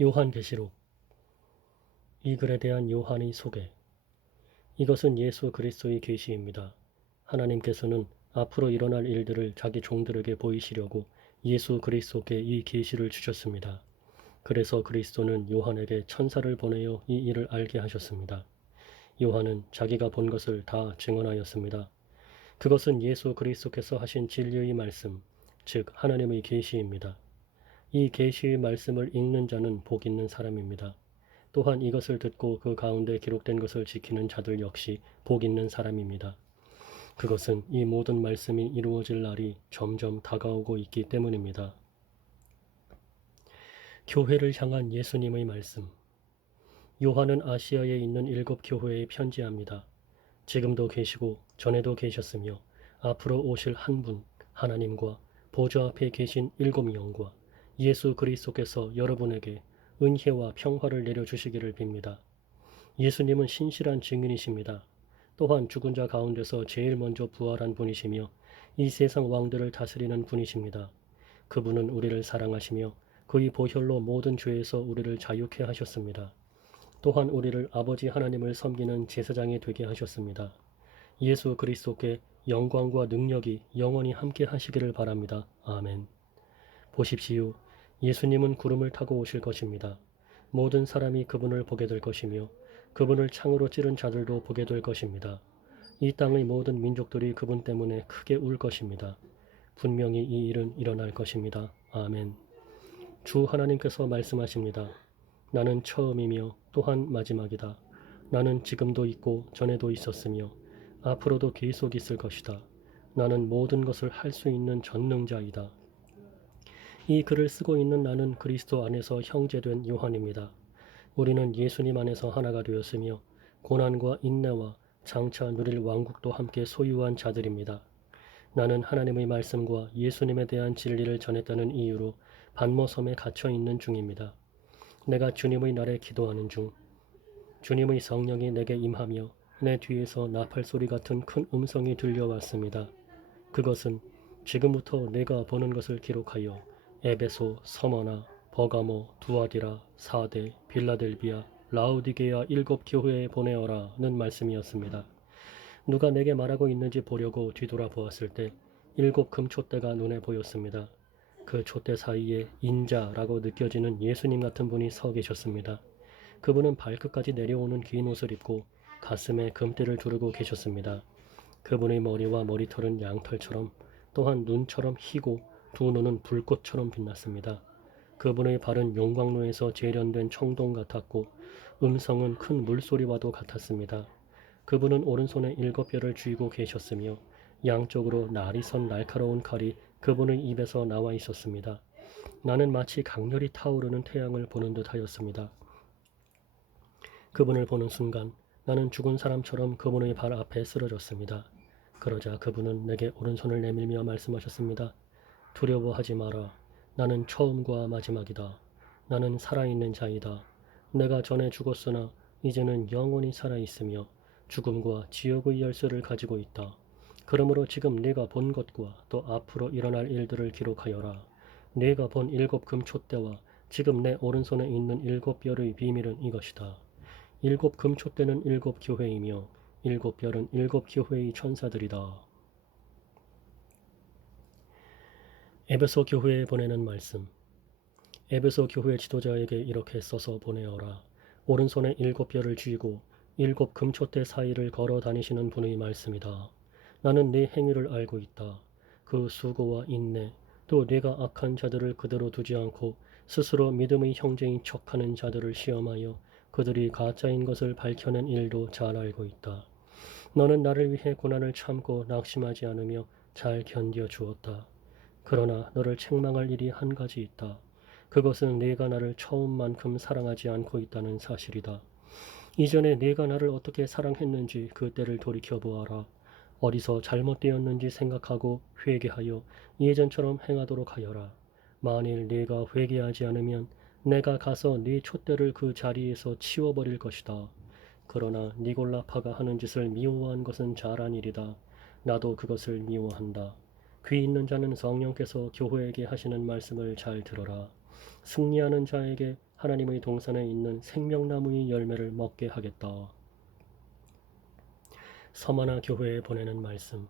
요한계시록. 이 글에 대한 요한의 소개. 이것은 예수 그리스도의 계시입니다. 하나님께서는 앞으로 일어날 일들을 자기 종들에게 보이시려고 예수 그리스도께 이 계시를 주셨습니다. 그래서 그리스도는 요한에게 천사를 보내어 이 일을 알게 하셨습니다. 요한은 자기가 본 것을 다 증언하였습니다. 그것은 예수 그리스도께서 하신 진리의 말씀, 즉 하나님의 계시입니다. 이 계시의 말씀을 읽는 자는 복 있는 사람입니다. 또한 이것을 듣고 그 가운데 기록된 것을 지키는 자들 역시 복 있는 사람입니다. 그것은 이 모든 말씀이 이루어질 날이 점점 다가오고 있기 때문입니다. 교회를 향한 예수님의 말씀. 요한은 아시아에 있는 7 교회에 편지합니다. 지금도 계시고 전에도 계셨으며 앞으로 오실 한 분, 하나님과 보좌 앞에 계신 7 영과 예수 그리스도께서 여러분에게 은혜와 평화를 내려주시기를 빕니다. 예수님은 신실한 증인이십니다. 또한 죽은 자 가운데서 제일 먼저 부활한 분이시며 이 세상 왕들을 다스리는 분이십니다. 그분은 우리를 사랑하시며 그의 보혈로 모든 죄에서 우리를 자유케 하셨습니다. 또한 우리를 아버지 하나님을 섬기는 제사장이 되게 하셨습니다. 예수 그리스도께 영광과 능력이 영원히 함께 하시기를 바랍니다. 아멘. 보십시오. 예수님은 구름을 타고 오실 것입니다. 모든 사람이 그분을 보게 될 것이며 그분을 창으로 찌른 자들도 보게 될 것입니다. 이 땅의 모든 민족들이 그분 때문에 크게 울 것입니다. 분명히 이 일은 일어날 것입니다. 아멘. 주 하나님께서 말씀하십니다. 나는 처음이며 또한 마지막이다. 나는 지금도 있고 전에도 있었으며 앞으로도 계속 있을 것이다. 나는 모든 것을 할 수 있는 전능자이다. 이 글을 쓰고 있는 나는 그리스도 안에서 형제된 요한입니다. 우리는 예수님 안에서 하나가 되었으며 고난과 인내와 장차 누릴 왕국도 함께 소유한 자들입니다. 나는 하나님의 말씀과 예수님에 대한 진리를 전했다는 이유로 반모섬에 갇혀 있는 중입니다. 내가 주님의 날에 기도하는 중 주님의 성령이 내게 임하며 내 뒤에서 나팔 소리 같은 큰 음성이 들려왔습니다. 그것은 지금부터 내가 보는 것을 기록하여 에베소, 서머나, 버가모, 두아디라, 사데, 빌라델비아, 라우디게아 7 교회에 보내어라는 말씀이었습니다. 누가 내게 말하고 있는지 보려고 뒤돌아 보았을 때 7 금촛대가 눈에 보였습니다. 그 촛대 사이에 인자라고 느껴지는 예수님 같은 분이 서 계셨습니다. 그분은 발끝까지 내려오는 긴 옷을 입고 가슴에 금띠를 두르고 계셨습니다. 그분의 머리와 머리털은 양털처럼 또한 눈처럼 희고 두 눈은 불꽃처럼 빛났습니다. 그분의 발은 용광로에서 재련된 청동 같았고 음성은 큰 물소리와도 같았습니다. 그분은 오른손에 7 뼈를 쥐고 계셨으며 양쪽으로 날이 선 날카로운 칼이 그분의 입에서 나와 있었습니다. 나는 마치 강렬히 타오르는 태양을 보는 듯 하였습니다. 그분을 보는 순간 나는 죽은 사람처럼 그분의 발 앞에 쓰러졌습니다. 그러자 그분은 내게 오른손을 내밀며 말씀하셨습니다. 두려워하지 마라. 나는 처음과 마지막이다. 나는 살아있는 자이다. 내가 전에 죽었으나 이제는 영원히 살아있으며 죽음과 지옥의 열쇠를 가지고 있다. 그러므로 지금 네가 본 것과 또 앞으로 일어날 일들을 기록하여라. 네가 본 7 금촛대와 지금 내 오른손에 있는 7 별의 비밀은 이것이다. 7 금촛대는 7 교회이며 7 별은 7 교회의 천사들이다. 에베소 교회에 보내는 말씀. 에베소 교회 지도자에게 이렇게 써서 보내어라. 오른손에 7 별을 쥐고 7 금촛대 사이를 걸어 다니시는 분의 말씀이다. 나는 네 행위를 알고 있다. 그 수고와 인내, 또 네가 악한 자들을 그대로 두지 않고 스스로 믿음의 형제인 척하는 자들을 시험하여 그들이 가짜인 것을 밝혀낸 일도 잘 알고 있다. 너는 나를 위해 고난을 참고 낙심하지 않으며 잘 견뎌 주었다. 그러나 너를 책망할 일이 한 가지 있다. 그것은 네가 나를 처음만큼 사랑하지 않고 있다는 사실이다. 이전에 네가 나를 어떻게 사랑했는지 그때를 돌이켜보아라. 어디서 잘못되었는지 생각하고 회개하여 예전처럼 행하도록 하여라. 만일 네가 회개하지 않으면 내가 가서 네 촛대를 그 자리에서 치워버릴 것이다. 그러나 니골라파가 하는 짓을 미워한 것은 잘한 일이다. 나도 그것을 미워한다. 귀 있는 자는 성령께서 교회에게 하시는 말씀을 잘 들어라. 승리하는 자에게 하나님의 동산에 있는 생명나무의 열매를 먹게 하겠다. 서머나 교회에 보내는 말씀.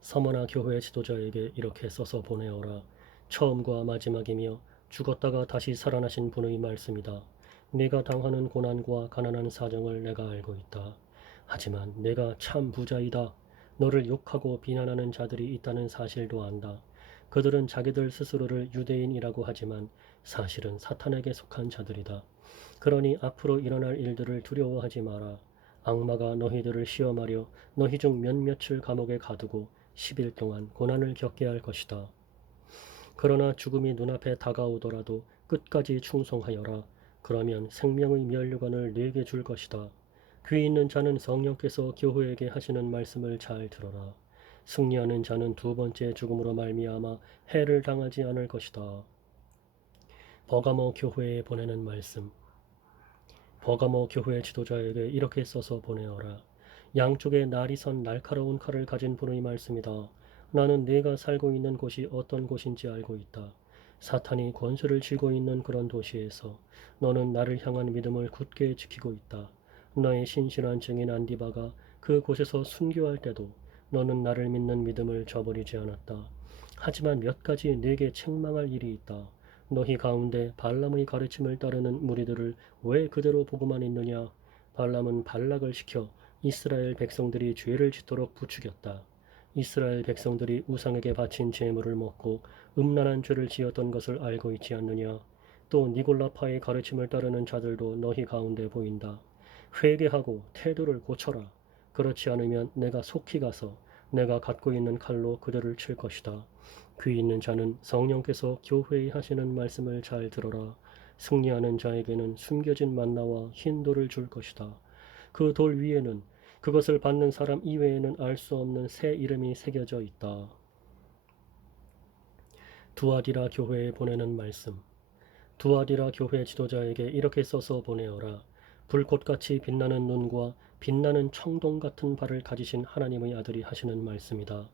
서머나 교회 지도자에게 이렇게 써서 보내어라. 처음과 마지막이며 죽었다가 다시 살아나신 분의 말씀이다. 네가 당하는 고난과 가난한 사정을 내가 알고 있다. 하지만 내가 참 부자이다. 너를 욕하고 비난하는 자들이 있다는 사실도 안다. 그들은 자기들 스스로를 유대인이라고 하지만 사실은 사탄에게 속한 자들이다. 그러니 앞으로 일어날 일들을 두려워하지 마라. 악마가 너희들을 시험하려 너희 중 몇몇을 감옥에 가두고 10일 동안 고난을 겪게 할 것이다. 그러나 죽음이 눈앞에 다가오더라도 끝까지 충성하여라. 그러면 생명의 면류관을 네게 줄 것이다. 귀 있는 자는 성령께서 교회에게 하시는 말씀을 잘 들어라. 승리하는 자는 두 번째 죽음으로 말미암아 해를 당하지 않을 것이다. 버가모 교회에 보내는 말씀. 버가모 교회 지도자에게 이렇게 써서 보내어라. 양쪽에 날이 선 날카로운 칼을 가진 분의 말씀이다. 나는 네가 살고 있는 곳이 어떤 곳인지 알고 있다. 사탄이 권세를 쥐고 있는 그런 도시에서 너는 나를 향한 믿음을 굳게 지키고 있다. 너의 신실한 증인 안디바가 그 곳에서 순교할 때도 너는 나를 믿는 믿음을 저버리지 않았다. 하지만 몇 가지 네게 책망할 일이 있다. 너희 가운데 발람의 가르침을 따르는 무리들을 왜 그대로 보고만 있느냐? 발람은 발락을 시켜 이스라엘 백성들이 죄를 짓도록 부추겼다. 이스라엘 백성들이 우상에게 바친 제물을 먹고 음란한 죄를 지었던 것을 알고 있지 않느냐? 또 니골라파의 가르침을 따르는 자들도 너희 가운데 보인다. 회개하고 태도를 고쳐라. 그렇지 않으면 내가 속히 가서 내가 갖고 있는 칼로 그들을 칠 것이다. 귀 있는 자는 성령께서 교회에 하시는 말씀을 잘 들어라. 승리하는 자에게는 숨겨진 만나와 흰 돌을 줄 것이다. 그 돌 위에는 그것을 받는 사람 이외에는 알 수 없는 새 이름이 새겨져 있다. 두아디라 교회에 보내는 말씀. 두아디라 교회 지도자에게 이렇게 써서 보내어라. 불꽃같이 빛나는 눈과 빛나는 청동 같은 발을 가지신 하나님의 아들이 하시는 말씀이다.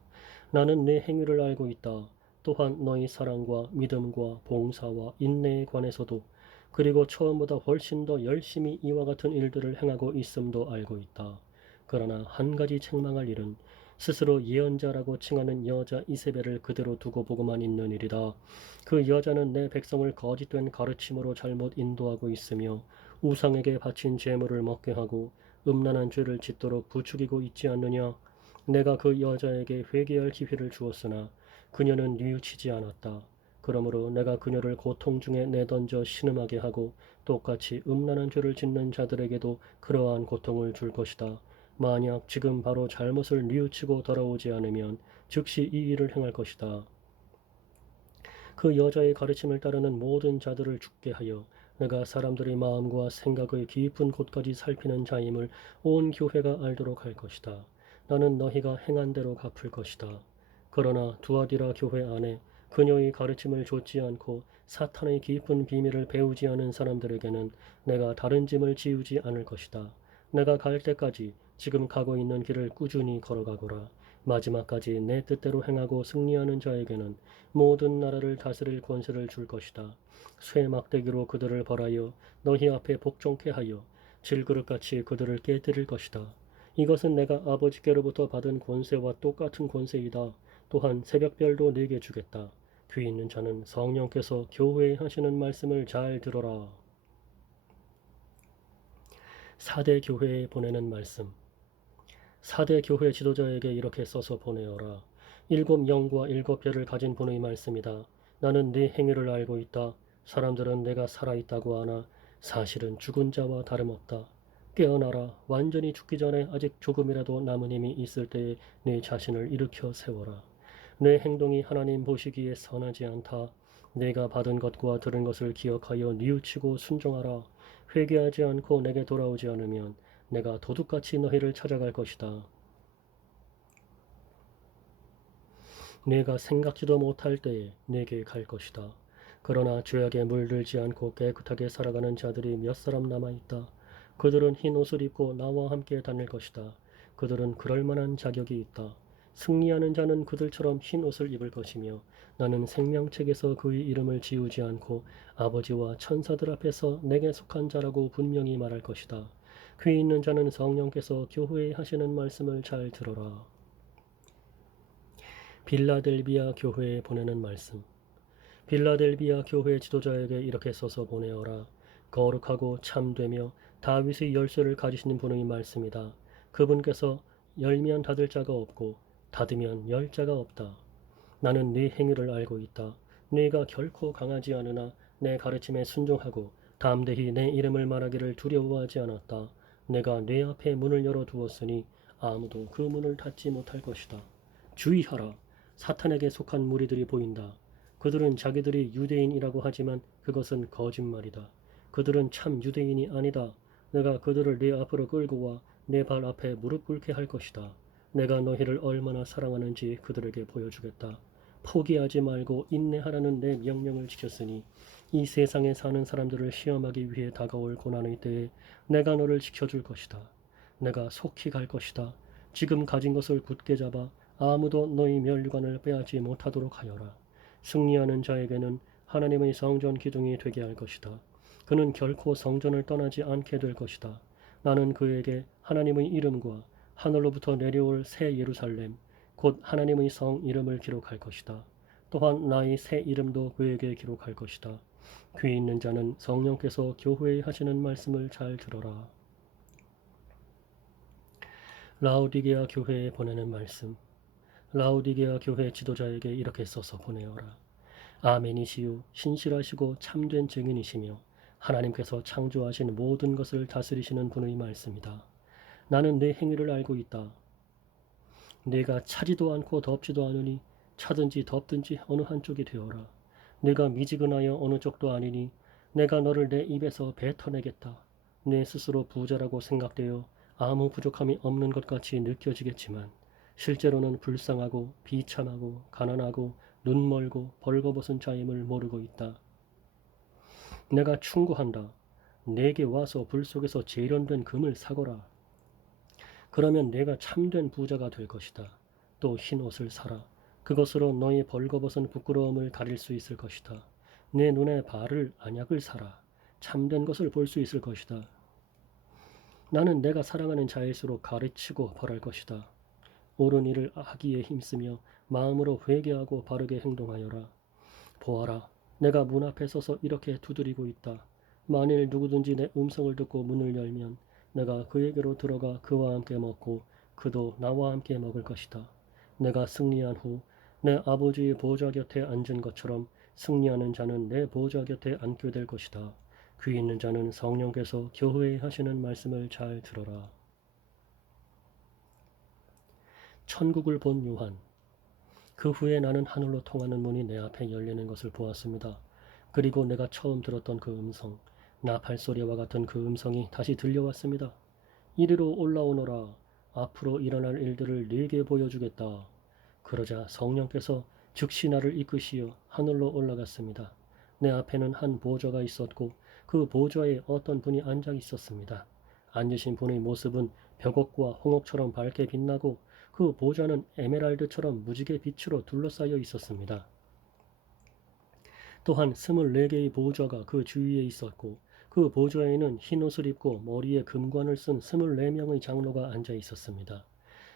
나는 내 행위를 알고 있다. 또한 너희 사랑과 믿음과 봉사와 인내에 관해서도 그리고 처음보다 훨씬 더 열심히 이와 같은 일들을 행하고 있음도 알고 있다. 그러나 한 가지 책망할 일은 스스로 예언자라고 칭하는 여자 이세벨을 그대로 두고 보고만 있는 일이다. 그 여자는 내 백성을 거짓된 가르침으로 잘못 인도하고 있으며 우상에게 바친 제물을 먹게 하고 음란한 죄를 짓도록 부추기고 있지 않느냐? 내가 그 여자에게 회개할 기회를 주었으나 그녀는 뉘우치지 않았다. 그러므로 내가 그녀를 고통 중에 내던져 신음하게 하고 똑같이 음란한 죄를 짓는 자들에게도 그러한 고통을 줄 것이다. 만약 지금 바로 잘못을 뉘우치고 돌아오지 않으면 즉시 이 일을 행할 것이다. 그 여자의 가르침을 따르는 모든 자들을 죽게 하여 내가 사람들의 마음과 생각의 깊은 곳까지 살피는 자임을 온 교회가 알도록 할 것이다. 나는 너희가 행한 대로 갚을 것이다. 그러나 두아디라 교회 안에 그녀의 가르침을 좇지 않고 사탄의 깊은 비밀을 배우지 않은 사람들에게는 내가 다른 짐을 지우지 않을 것이다. 내가 갈 때까지 지금 가고 있는 길을 꾸준히 걸어가거라. 마지막까지 내 뜻대로 행하고 승리하는 자에게는 모든 나라를 다스릴 권세를 줄 것이다. 쇠 막대기로 그들을 벌하여 너희 앞에 복종케 하여 질그릇같이 그들을 깨뜨릴 것이다. 이것은 내가 아버지께로부터 받은 권세와 똑같은 권세이다. 또한 새벽별도 네게 주겠다. 귀 있는 자는 성령께서 교회에 하시는 말씀을 잘 들어라. 사대 교회에 보내는 말씀. 사대 교회 지도자에게 이렇게 써서 보내어라. 7 영과 7 별을 가진 분의 말씀이다. 나는 네 행위를 알고 있다. 사람들은 내가 살아있다고 하나 사실은 죽은 자와 다름없다. 깨어나라. 완전히 죽기 전에 아직 조금이라도 남은 힘이 있을 때에 네 자신을 일으켜 세워라. 내 행동이 하나님 보시기에 선하지 않다. 내가 받은 것과 들은 것을 기억하여 뉘우치고 순종하라. 회개하지 않고 내게 돌아오지 않으면 내가 도둑같이 너희를 찾아갈 것이다. 내가 생각지도 못할 때에 내게 갈 것이다. 그러나 죄악에 물들지 않고 깨끗하게 살아가는 자들이 몇 사람 남아있다. 그들은 흰 옷을 입고 나와 함께 다닐 것이다. 그들은 그럴 만한 자격이 있다. 승리하는 자는 그들처럼 흰 옷을 입을 것이며 나는 생명책에서 그의 이름을 지우지 않고 아버지와 천사들 앞에서 내게 속한 자라고 분명히 말할 것이다. 귀 있는 자는 성령께서 교회에 하시는 말씀을 잘 들어라. 빌라델비아 교회에 보내는 말씀. 빌라델비아 교회 지도자에게 이렇게 써서 보내어라. 거룩하고 참되며 다윗의 열쇠를 가지시는 분의 말씀이다. 그분께서 열면 닫을 자가 없고 닫으면 열 자가 없다. 나는 네 행위를 알고 있다. 네가 결코 강하지 않으나 내 가르침에 순종하고 담대히 내 이름을 말하기를 두려워하지 않았다. 내가 네 앞에 문을 열어두었으니 아무도 그 문을 닫지 못할 것이다. 주의하라. 사탄에게 속한 무리들이 보인다. 그들은 자기들이 유대인이라고 하지만 그것은 거짓말이다. 그들은 참 유대인이 아니다. 내가 그들을 네 앞으로 끌고 와 내 발 앞에 무릎 꿇게 할 것이다. 내가 너희를 얼마나 사랑하는지 그들에게 보여주겠다. 포기하지 말고 인내하라는 내 명령을 지켰으니 이 세상에 사는 사람들을 시험하기 위해 다가올 고난의 때에 내가 너를 지켜줄 것이다. 내가 속히 갈 것이다. 지금 가진 것을 굳게 잡아 아무도 너희 멸류관을 빼앗지 못하도록 하여라. 승리하는 자에게는 하나님의 성전 기둥이 되게 할 것이다. 그는 결코 성전을 떠나지 않게 될 것이다. 나는 그에게 하나님의 이름과 하늘로부터 내려올 새 예루살렘, 곧 하나님의 성 이름을 기록할 것이다. 또한 나의 새 이름도 그에게 기록할 것이다. 귀 있는 자는 성령께서 교회에 하시는 말씀을 잘 들어라. 라오디게아 교회에 보내는 말씀. 라오디게아 교회 지도자에게 이렇게 써서 보내어라. 아멘이시요 신실하시고 참된 증인이시며 하나님께서 창조하신 모든 것을 다스리시는 분의 말씀이다. 나는 내 행위를 알고 있다. 내가 차지도 않고 덥지도 않으니 차든지 덥든지 어느 한쪽이 되어라. 내가 미지근하여 어느 쪽도 아니니 내가 너를 내 입에서 뱉어내겠다. 내 스스로 부자라고 생각되어 아무 부족함이 없는 것 같이 느껴지겠지만 실제로는 불쌍하고 비참하고 가난하고 눈멀고 벌거벗은 자임을 모르고 있다. 내가 충고한다. 내게 와서 불 속에서 재련된 금을 사거라. 그러면 내가 참된 부자가 될 것이다. 또 흰 옷을 사라. 그것으로 너의 벌거벗은 부끄러움을 가릴 수 있을 것이다. 내 눈에 바를 안약을 사라. 참된 것을 볼 수 있을 것이다. 나는 내가 사랑하는 자일수록 가르치고 벌할 것이다. 옳은 일을 하기에 힘쓰며 마음으로 회개하고 바르게 행동하여라. 보아라, 내가 문 앞에 서서 이렇게 두드리고 있다. 만일 누구든지 내 음성을 듣고 문을 열면 내가 그에게로 들어가 그와 함께 먹고 그도 나와 함께 먹을 것이다. 내가 승리한 후 내 아버지의 보좌 곁에 앉은 것처럼 승리하는 자는 내 보좌 곁에 앉게 될 것이다. 귀 있는 자는 성령께서 교회에 하시는 말씀을 잘 들어라. 천국을 본 요한. 그 후에 나는 하늘로 통하는 문이 내 앞에 열리는 것을 보았습니다. 그리고 내가 처음 들었던 그 음성, 나팔소리와 같은 그 음성이 다시 들려왔습니다. 이리로 올라오너라. 앞으로 일어날 일들을 네게 보여주겠다. 그러자 성령께서 즉시 나를 이끄시어 하늘로 올라갔습니다. 내 앞에는 한 보좌가 있었고 그 보좌에 어떤 분이 앉아 있었습니다. 앉으신 분의 모습은 벽옥과 홍옥처럼 밝게 빛나고 그 보좌는 에메랄드처럼 무지개 빛으로 둘러싸여 있었습니다. 또한 24개의 보좌가 그 주위에 있었고 그 보좌에는 흰 옷을 입고 머리에 금관을 쓴 24명의 장로가 앉아 있었습니다.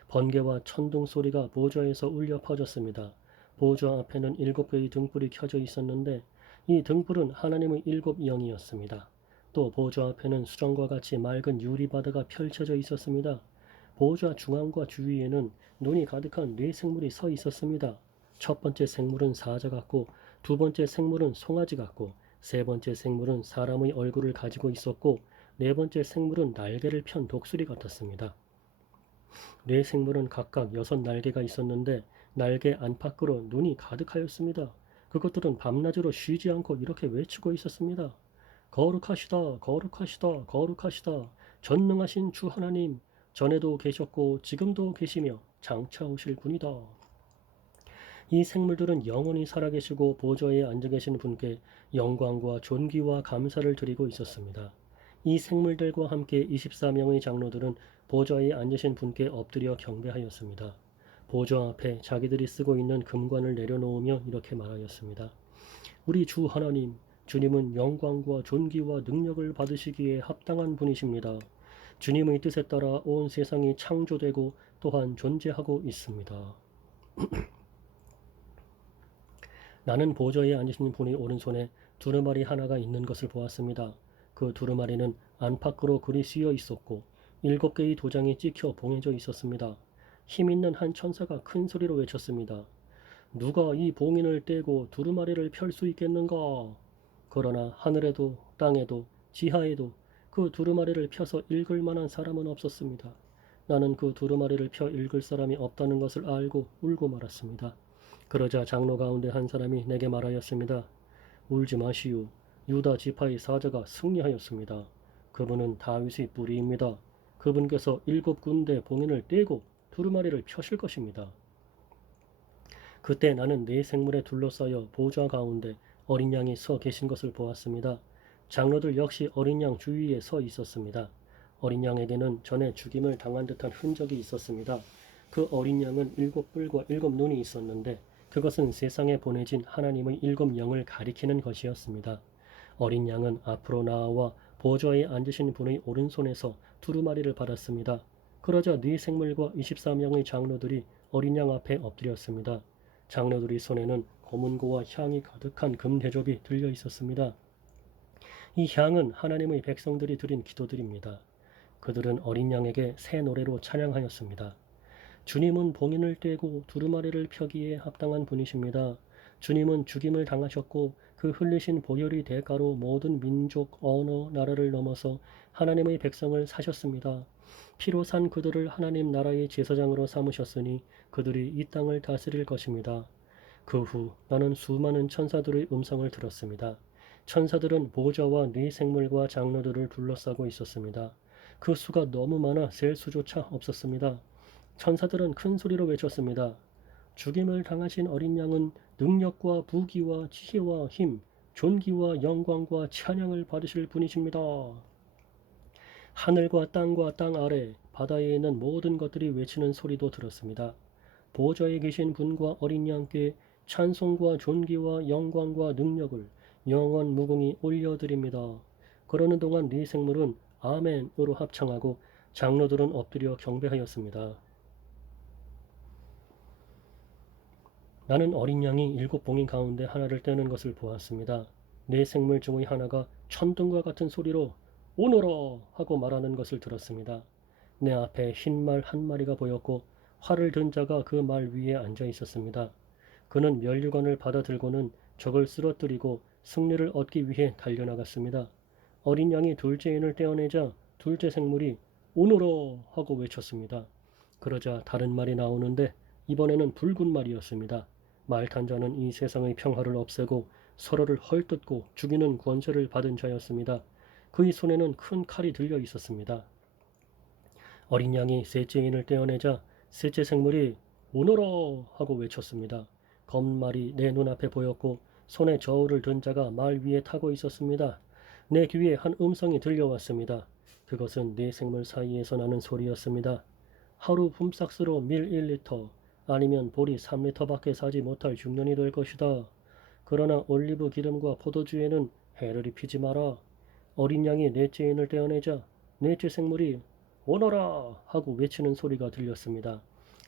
번개와 천둥 소리가 보좌에서 울려 퍼졌습니다. 보좌 앞에는 7개의 등불이 켜져 있었는데 이 등불은 하나님의 7 영이었습니다. 또 보좌 앞에는 수정과 같이 맑은 유리바다가 펼쳐져 있었습니다. 보좌 중앙과 주위에는 눈이 가득한 4생물이 서 있었습니다. 첫 번째 생물은 사자 같고 두 번째 생물은 송아지 같고 세 번째 생물은 사람의 얼굴을 가지고 있었고 네 번째 생물은 날개를 편 독수리 같았습니다. 네 생물은 각각 6날개가 있었는데 날개 안팎으로 눈이 가득하였습니다. 그것들은 밤낮으로 쉬지 않고 이렇게 외치고 있었습니다. 거룩하시다, 거룩하시다, 거룩하시다. 전능하신 주 하나님, 전에도 계셨고 지금도 계시며 장차 오실 분이다. 이 생물들은 영원히 살아계시고 보좌에 앉아 계신 분께 영광과 존귀와 감사를 드리고 있었습니다. 이 생물들과 함께 24명의 장로들은 보좌에 앉으신 분께 엎드려 경배하였습니다. 보좌 앞에 자기들이 쓰고 있는 금관을 내려놓으며 이렇게 말하였습니다. 우리 주 하나님, 주님은 영광과 존귀와 능력을 받으시기에 합당한 분이십니다. 주님의 뜻에 따라 온 세상이 창조되고 또한 존재하고 있습니다. 나는 보좌에 앉으신 분의 오른손에 두루마리 하나가 있는 것을 보았습니다. 그 두루마리는 안팎으로 글이 쓰여 있었고 7개의 도장이 찍혀 봉해져 있었습니다. 힘있는 한 천사가 큰 소리로 외쳤습니다. 누가 이 봉인을 떼고 두루마리를 펼 수 있겠는가? 그러나 하늘에도 땅에도 지하에도 그 두루마리를 펴서 읽을 만한 사람은 없었습니다. 나는 그 두루마리를 펴 읽을 사람이 없다는 것을 알고 울고 말았습니다. 그러자 장로 가운데 한 사람이 내게 말하였습니다. 울지 마시오. 유다 지파의 사자가 승리하였습니다. 그분은 다윗의 뿌리입니다. 그분께서 7군데 봉인을 떼고 두루마리를 펴실 것입니다. 그때 나는 네 생물에 둘러싸여 보좌 가운데 어린 양이 서 계신 것을 보았습니다. 장로들 역시 어린 양 주위에 서 있었습니다. 어린 양에게는 전에 죽임을 당한 듯한 흔적이 있었습니다. 그 어린 양은 7뿔과 7눈이 있었는데 그것은 세상에 보내진 하나님의 7영을 가리키는 것이었습니다. 어린 양은 앞으로 나아와 보좌에 앉으신 분의 오른손에서 두루마리를 받았습니다. 그러자 네 생물과 24명의 장로들이 어린 양 앞에 엎드렸습니다. 장로들의 손에는 검은고와 향이 가득한 금대접이 들려 있었습니다. 이 향은 하나님의 백성들이 드린 기도들입니다. 그들은 어린 양에게 새 노래로 찬양하였습니다. 주님은 봉인을 떼고 두루마리를 펴기에 합당한 분이십니다. 주님은 죽임을 당하셨고 그 흘리신 보혈의 대가로 모든 민족, 언어, 나라를 넘어서 하나님의 백성을 사셨습니다. 피로 산 그들을 하나님 나라의 제사장으로 삼으셨으니 그들이 이 땅을 다스릴 것입니다. 그 후 나는 수많은 천사들의 음성을 들었습니다. 천사들은 보좌와 네 생물과 장로들을 둘러싸고 있었습니다. 그 수가 너무 많아 셀 수조차 없었습니다. 천사들은 큰 소리로 외쳤습니다. 죽임을 당하신 어린 양은 능력과 부귀와 지혜와 힘, 존귀와 영광과 찬양을 받으실 분이십니다. 하늘과 땅과 땅 아래 바다에 있는 모든 것들이 외치는 소리도 들었습니다. 보좌에 계신 분과 어린 양께 찬송과 존귀와 영광과 능력을 영원 무궁히 올려드립니다. 그러는 동안 네 생물은 아멘으로 합창하고 장로들은 엎드려 경배하였습니다. 나는 어린 양이 7봉인 가운데 하나를 떼는 것을 보았습니다. 네 생물 중의 하나가 천둥과 같은 소리로 오너라 하고 말하는 것을 들었습니다. 내 앞에 흰 말 한 마리가 보였고 활을 든 자가 그 말 위에 앉아 있었습니다. 그는 면류관을 받아들고는 적을 쓰러뜨리고 승리를 얻기 위해 달려나갔습니다. 어린 양이 둘째 인을 떼어내자 둘째 생물이 오너라 하고 외쳤습니다. 그러자 다른 말이 나오는데 이번에는 붉은 말이었습니다. 말 탄 자는 이 세상의 평화를 없애고 서로를 헐뜯고 죽이는 권세를 받은 자였습니다. 그의 손에는 큰 칼이 들려 있었습니다. 어린 양이 셋째 인을 떼어내자 셋째 생물이 오너라 하고 외쳤습니다. 검은 말이 내 눈앞에 보였고 손에 저울을 든 자가 말 위에 타고 있었습니다. 내 귀에 한 음성이 들려왔습니다. 그것은 네 생물 사이에서 나는 소리였습니다. 하루 품삯으로 밀 1리터 아니면 보리 3리터밖에 사지 못할 중년이 될 것이다. 그러나 올리브 기름과 포도주에는 해를 입히지 마라. 어린 양이 넷째 인을 떼어내자 넷째 생물이 오너라 하고 외치는 소리가 들렸습니다.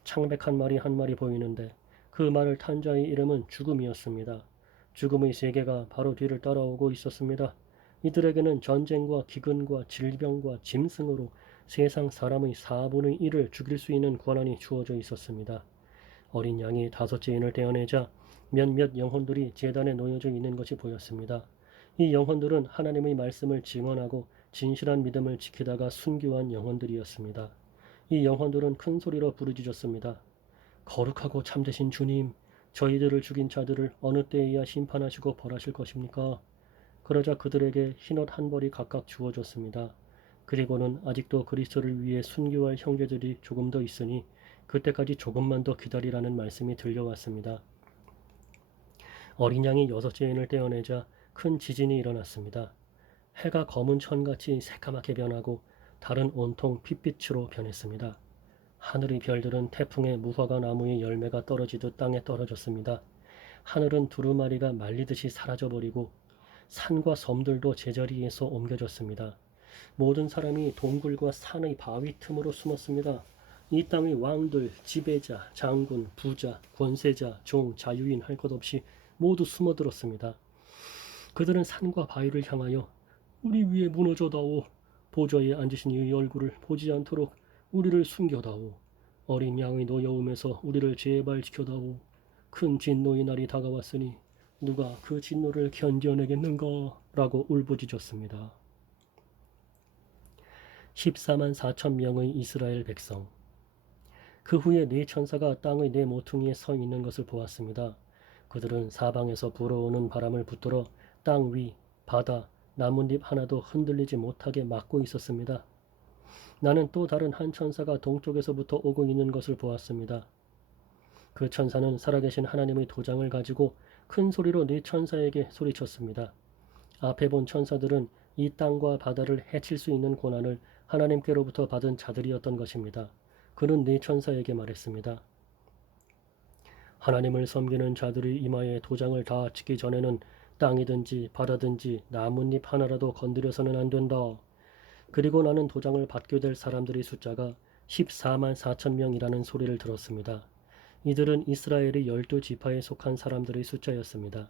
창백한 말이 한 마리 보이는데 그 말을 탄 자의 이름은 죽음이었습니다. 죽음의 세계가 바로 뒤를 따라오고 있었습니다. 이들에게는 전쟁과 기근과 질병과 짐승으로 세상 사람의 4분의 1을 죽일 수 있는 권한이 주어져 있었습니다. 어린 양이 다섯째 인을 떼어내자 몇몇 영혼들이 제단에 놓여져 있는 것이 보였습니다. 이 영혼들은 하나님의 말씀을 증언하고 진실한 믿음을 지키다가 순교한 영혼들이었습니다. 이 영혼들은 큰 소리로 부르짖었습니다. 거룩하고 참되신 주님, 저희들을 죽인 자들을 어느 때에야 심판하시고 벌하실 것입니까? 그러자 그들에게 흰옷 한 벌이 각각 주어졌습니다. 그리고는 아직도 그리스도를 위해 순교할 형제들이 조금 더 있으니 그때까지 조금만 더 기다리라는 말씀이 들려왔습니다. 어린 양이 여섯째 인을 떼어내자 큰 지진이 일어났습니다. 해가 검은 천같이 새까맣게 변하고 달은 온통 핏빛으로 변했습니다. 하늘의 별들은 태풍에 무화과 나무의 열매가 떨어지듯 땅에 떨어졌습니다. 하늘은 두루마리가 말리듯이 사라져버리고 산과 섬들도 제자리에서 옮겨졌습니다. 모든 사람이 동굴과 산의 바위 틈으로 숨었습니다. 이 땅의 왕들, 지배자, 장군, 부자, 권세자, 종, 자유인 할 것 없이 모두 숨어들었습니다. 그들은 산과 바위를 향하여 우리 위에 무너져다오. 보좌에 앉으신 이의 얼굴을 보지 않도록 우리를 숨겨다오. 어린 양의 노여움에서 우리를 제발 지켜다오. 큰 진노의 날이 다가왔으니 누가 그 진노를 견뎌내겠는가? 라고 울부짖었습니다. 14만 4천 명의 이스라엘 백성. 그 후에 네 천사가 땅의 네 모퉁이에 서 있는 것을 보았습니다. 그들은 사방에서 불어오는 바람을 붙들어 땅 위, 바다, 나뭇잎 하나도 흔들리지 못하게 막고 있었습니다. 나는 또 다른 한 천사가 동쪽에서부터 오고 있는 것을 보았습니다. 그 천사는 살아계신 하나님의 도장을 가지고 큰 소리로 네 천사에게 소리쳤습니다. 앞에 본 천사들은 이 땅과 바다를 해칠 수 있는 고난을 하나님께로부터 받은 자들이었던 것입니다. 그는 네 천사에게 말했습니다. 하나님을 섬기는 자들의 이마에 도장을 다 찍기 전에는 땅이든지 바다든지 나뭇잎 하나라도 건드려서는 안 된다. 그리고 나는 도장을 받게 될 사람들의 숫자가 14만 4천 명이라는 소리를 들었습니다. 이들은 이스라엘의 12지파에 속한 사람들의 숫자였습니다.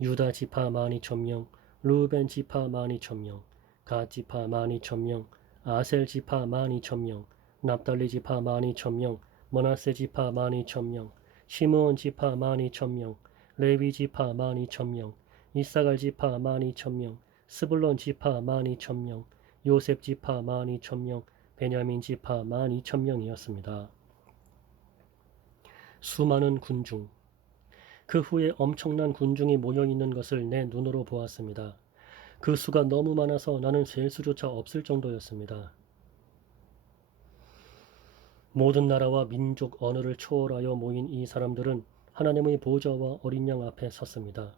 유다 지파 12,000명, 루벤 지파 12,000명, 갓 지파 12,000명, 아셀 지파 12,000명, 납달리 지파 12,000명, 머나세 지파 12,000명, 시므온 지파 12,000명, 레위 지파 12,000명, 이사갈 지파 12,000명, 스불론 지파 12,000명, 요셉 지파 12,000명, 베냐민 지파 12,000명이었습니다. 수많은 군중. 그 후에 엄청난 군중이 모여있는 것을 내 눈으로 보았습니다. 그 수가 너무 많아서 나는 셀 수조차 없을 정도였습니다. 모든 나라와 민족 언어를 초월하여 모인 이 사람들은 하나님의 보좌와 어린 양 앞에 섰습니다.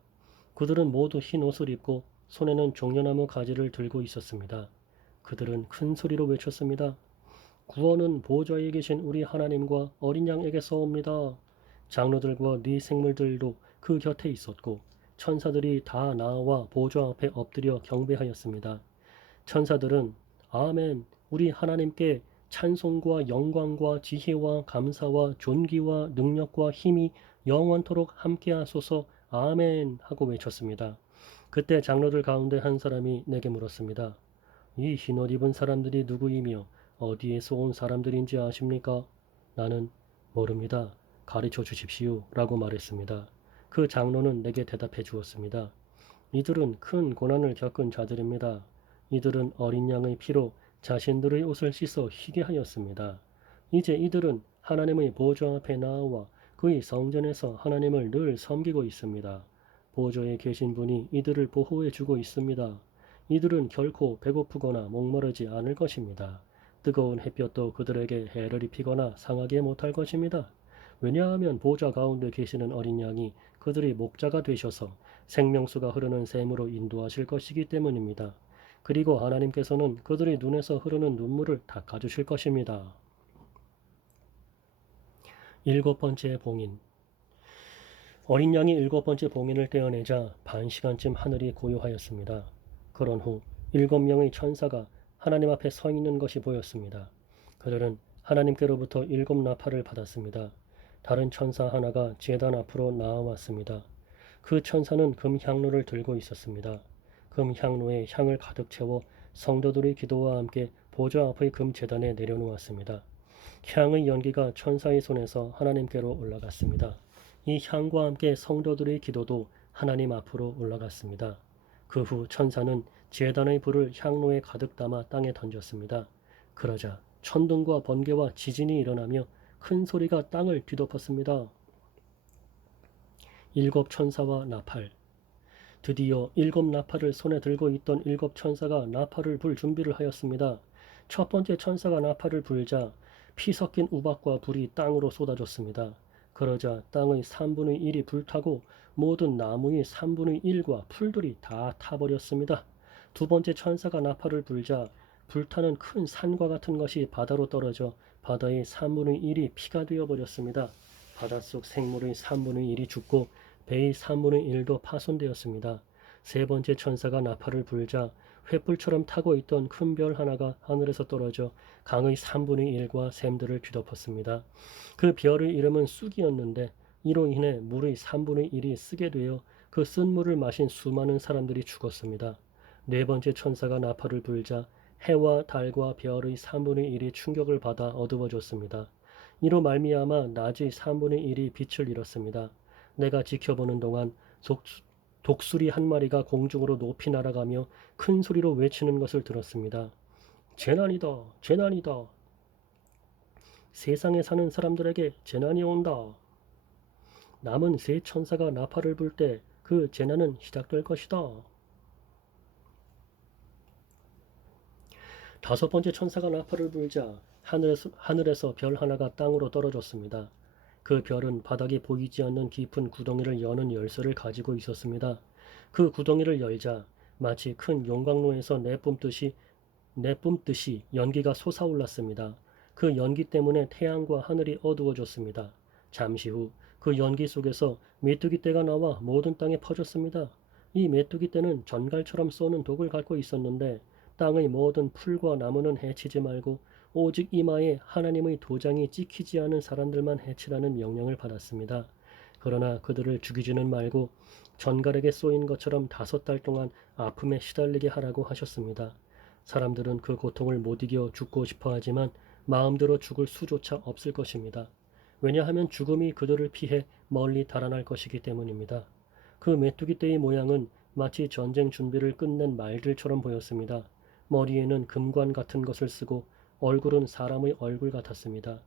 그들은 모두 흰 옷을 입고 손에는 종려나무 가지를 들고 있었습니다. 그들은 큰 소리로 외쳤습니다. 구원은 보좌에 계신 우리 하나님과 어린 양에게서 옵니다. 장로들과 네 생물들도 그 곁에 있었고 천사들이 다 나와 보좌 앞에 엎드려 경배하였습니다. 천사들은 아멘, 우리 하나님께 찬송과 영광과 지혜와 감사와 존귀와 능력과 힘이 영원토록 함께하소서 아멘 하고 외쳤습니다. 그때 장로들 가운데 한 사람이 내게 물었습니다. 이 흰옷 입은 사람들이 누구이며 어디에서 온 사람들인지 아십니까? 나는 모릅니다. 가르쳐 주십시오 라고 말했습니다. 그 장로는 내게 대답해 주었습니다. 이들은 큰 고난을 겪은 자들입니다. 이들은 어린 양의 피로 자신들의 옷을 씻어 희게 하였습니다. 이제 이들은 하나님의 보좌 앞에 나와 그의 성전에서 하나님을 늘 섬기고 있습니다. 보좌에 계신 분이 이들을 보호해 주고 있습니다. 이들은 결코 배고프거나 목마르지 않을 것입니다. 뜨거운 햇볕도 그들에게 해를 입히거나 상하게 못할 것입니다. 왜냐하면 보좌 가운데 계시는 어린 양이 그들의 목자가 되셔서 생명수가 흐르는 샘으로 인도하실 것이기 때문입니다. 그리고 하나님께서는 그들의 눈에서 흐르는 눈물을 닦아주실 것입니다. 7번째 봉인. 어린 양이 7번째 봉인을 떼어내자 반 시간쯤 하늘이 고요하였습니다. 그런 후 7명의 천사가 하나님 앞에 서 있는 것이 보였습니다. 그들은 하나님께로부터 7나팔을 받았습니다. 다른 천사 하나가 제단 앞으로 나와왔습니다. 그 천사는 금향로를 들고 있었습니다. 금향로에 향을 가득 채워 성도들의 기도와 함께 보좌 앞의 금제단에 내려놓았습니다. 향의 연기가 천사의 손에서 하나님께로 올라갔습니다. 이 향과 함께 성도들의 기도도 하나님 앞으로 올라갔습니다. 그 후 천사는 제단의 불을 향로에 가득 담아 땅에 던졌습니다. 그러자 천둥과 번개와 지진이 일어나며 큰 소리가 땅을 뒤덮었습니다. 7 천사와 나팔. 드디어 7 나팔을 손에 들고 있던 7 천사가 나팔을 불 준비를 하였습니다. 첫 번째 천사가 나팔을 불자 피 섞인 우박과 불이 땅으로 쏟아졌습니다. 그러자 땅의 3분의 1이 불타고 모든 나무의 3분의 1과 풀들이 다 타버렸습니다. 두 번째 천사가 나팔을 불자 불타는 큰 산과 같은 것이 바다로 떨어져 바다의 3분의 1이 피가 되어버렸습니다. 바닷속 생물의 3분의 1이 죽고 배의 3분의 1도 파손되었습니다. 세 번째 천사가 나팔을 불자 횃불처럼 타고 있던 큰 별 하나가 하늘에서 떨어져 강의 3분의 1과 샘들을 뒤덮었습니다. 그 별의 이름은 쑥이었는데 이로 인해 물의 3분의 1이 쓰게 되어 그 쓴 물을 마신 수많은 사람들이 죽었습니다. 네 번째 천사가 나팔을 불자 해와 달과 별의 3분의 1이 충격을 받아 어두워졌습니다. 이로 말미암아 낮의 3분의 1이 빛을 잃었습니다. 내가 지켜보는 동안 독수리 한 마리가 공중으로 높이 날아가며 큰 소리로 외치는 것을 들었습니다. 재난이다, 재난이다. 세상에 사는 사람들에게 재난이 온다. 남은 세 천사가 나팔을 불 때 그 재난은 시작될 것이다. 다섯 번째 천사가 나팔을 불자 하늘에서 별 하나가 땅으로 떨어졌습니다. 그 별은 바닥에 보이지 않는 깊은 구덩이를 여는 열쇠를 가지고 있었습니다. 그 구덩이를 열자 마치 큰 용광로에서 내뿜듯이 연기가 솟아올랐습니다. 그 연기 때문에 태양과 하늘이 어두워졌습니다. 잠시 후 그 연기 속에서 메뚜기 떼가 나와 모든 땅에 퍼졌습니다. 이 메뚜기 떼는 전갈처럼 쏘는 독을 갖고 있었는데 땅의 모든 풀과 나무는 해치지 말고 오직 이마에 하나님의 도장이 찍히지 않은 사람들만 해치라는 명령을 받았습니다. 그러나 그들을 죽이지는 말고 전갈에게 쏘인 것처럼 5달 동안 아픔에 시달리게 하라고 하셨습니다. 사람들은 그 고통을 못 이겨 죽고 싶어 하지만 마음대로 죽을 수조차 없을 것입니다. 왜냐하면 죽음이 그들을 피해 멀리 달아날 것이기 때문입니다. 그 메뚜기 떼의 모양은 마치 전쟁 준비를 끝낸 말들처럼 보였습니다. 머리에는 금관 같은 것을 쓰고 얼굴은 사람의 얼굴 같았습니다.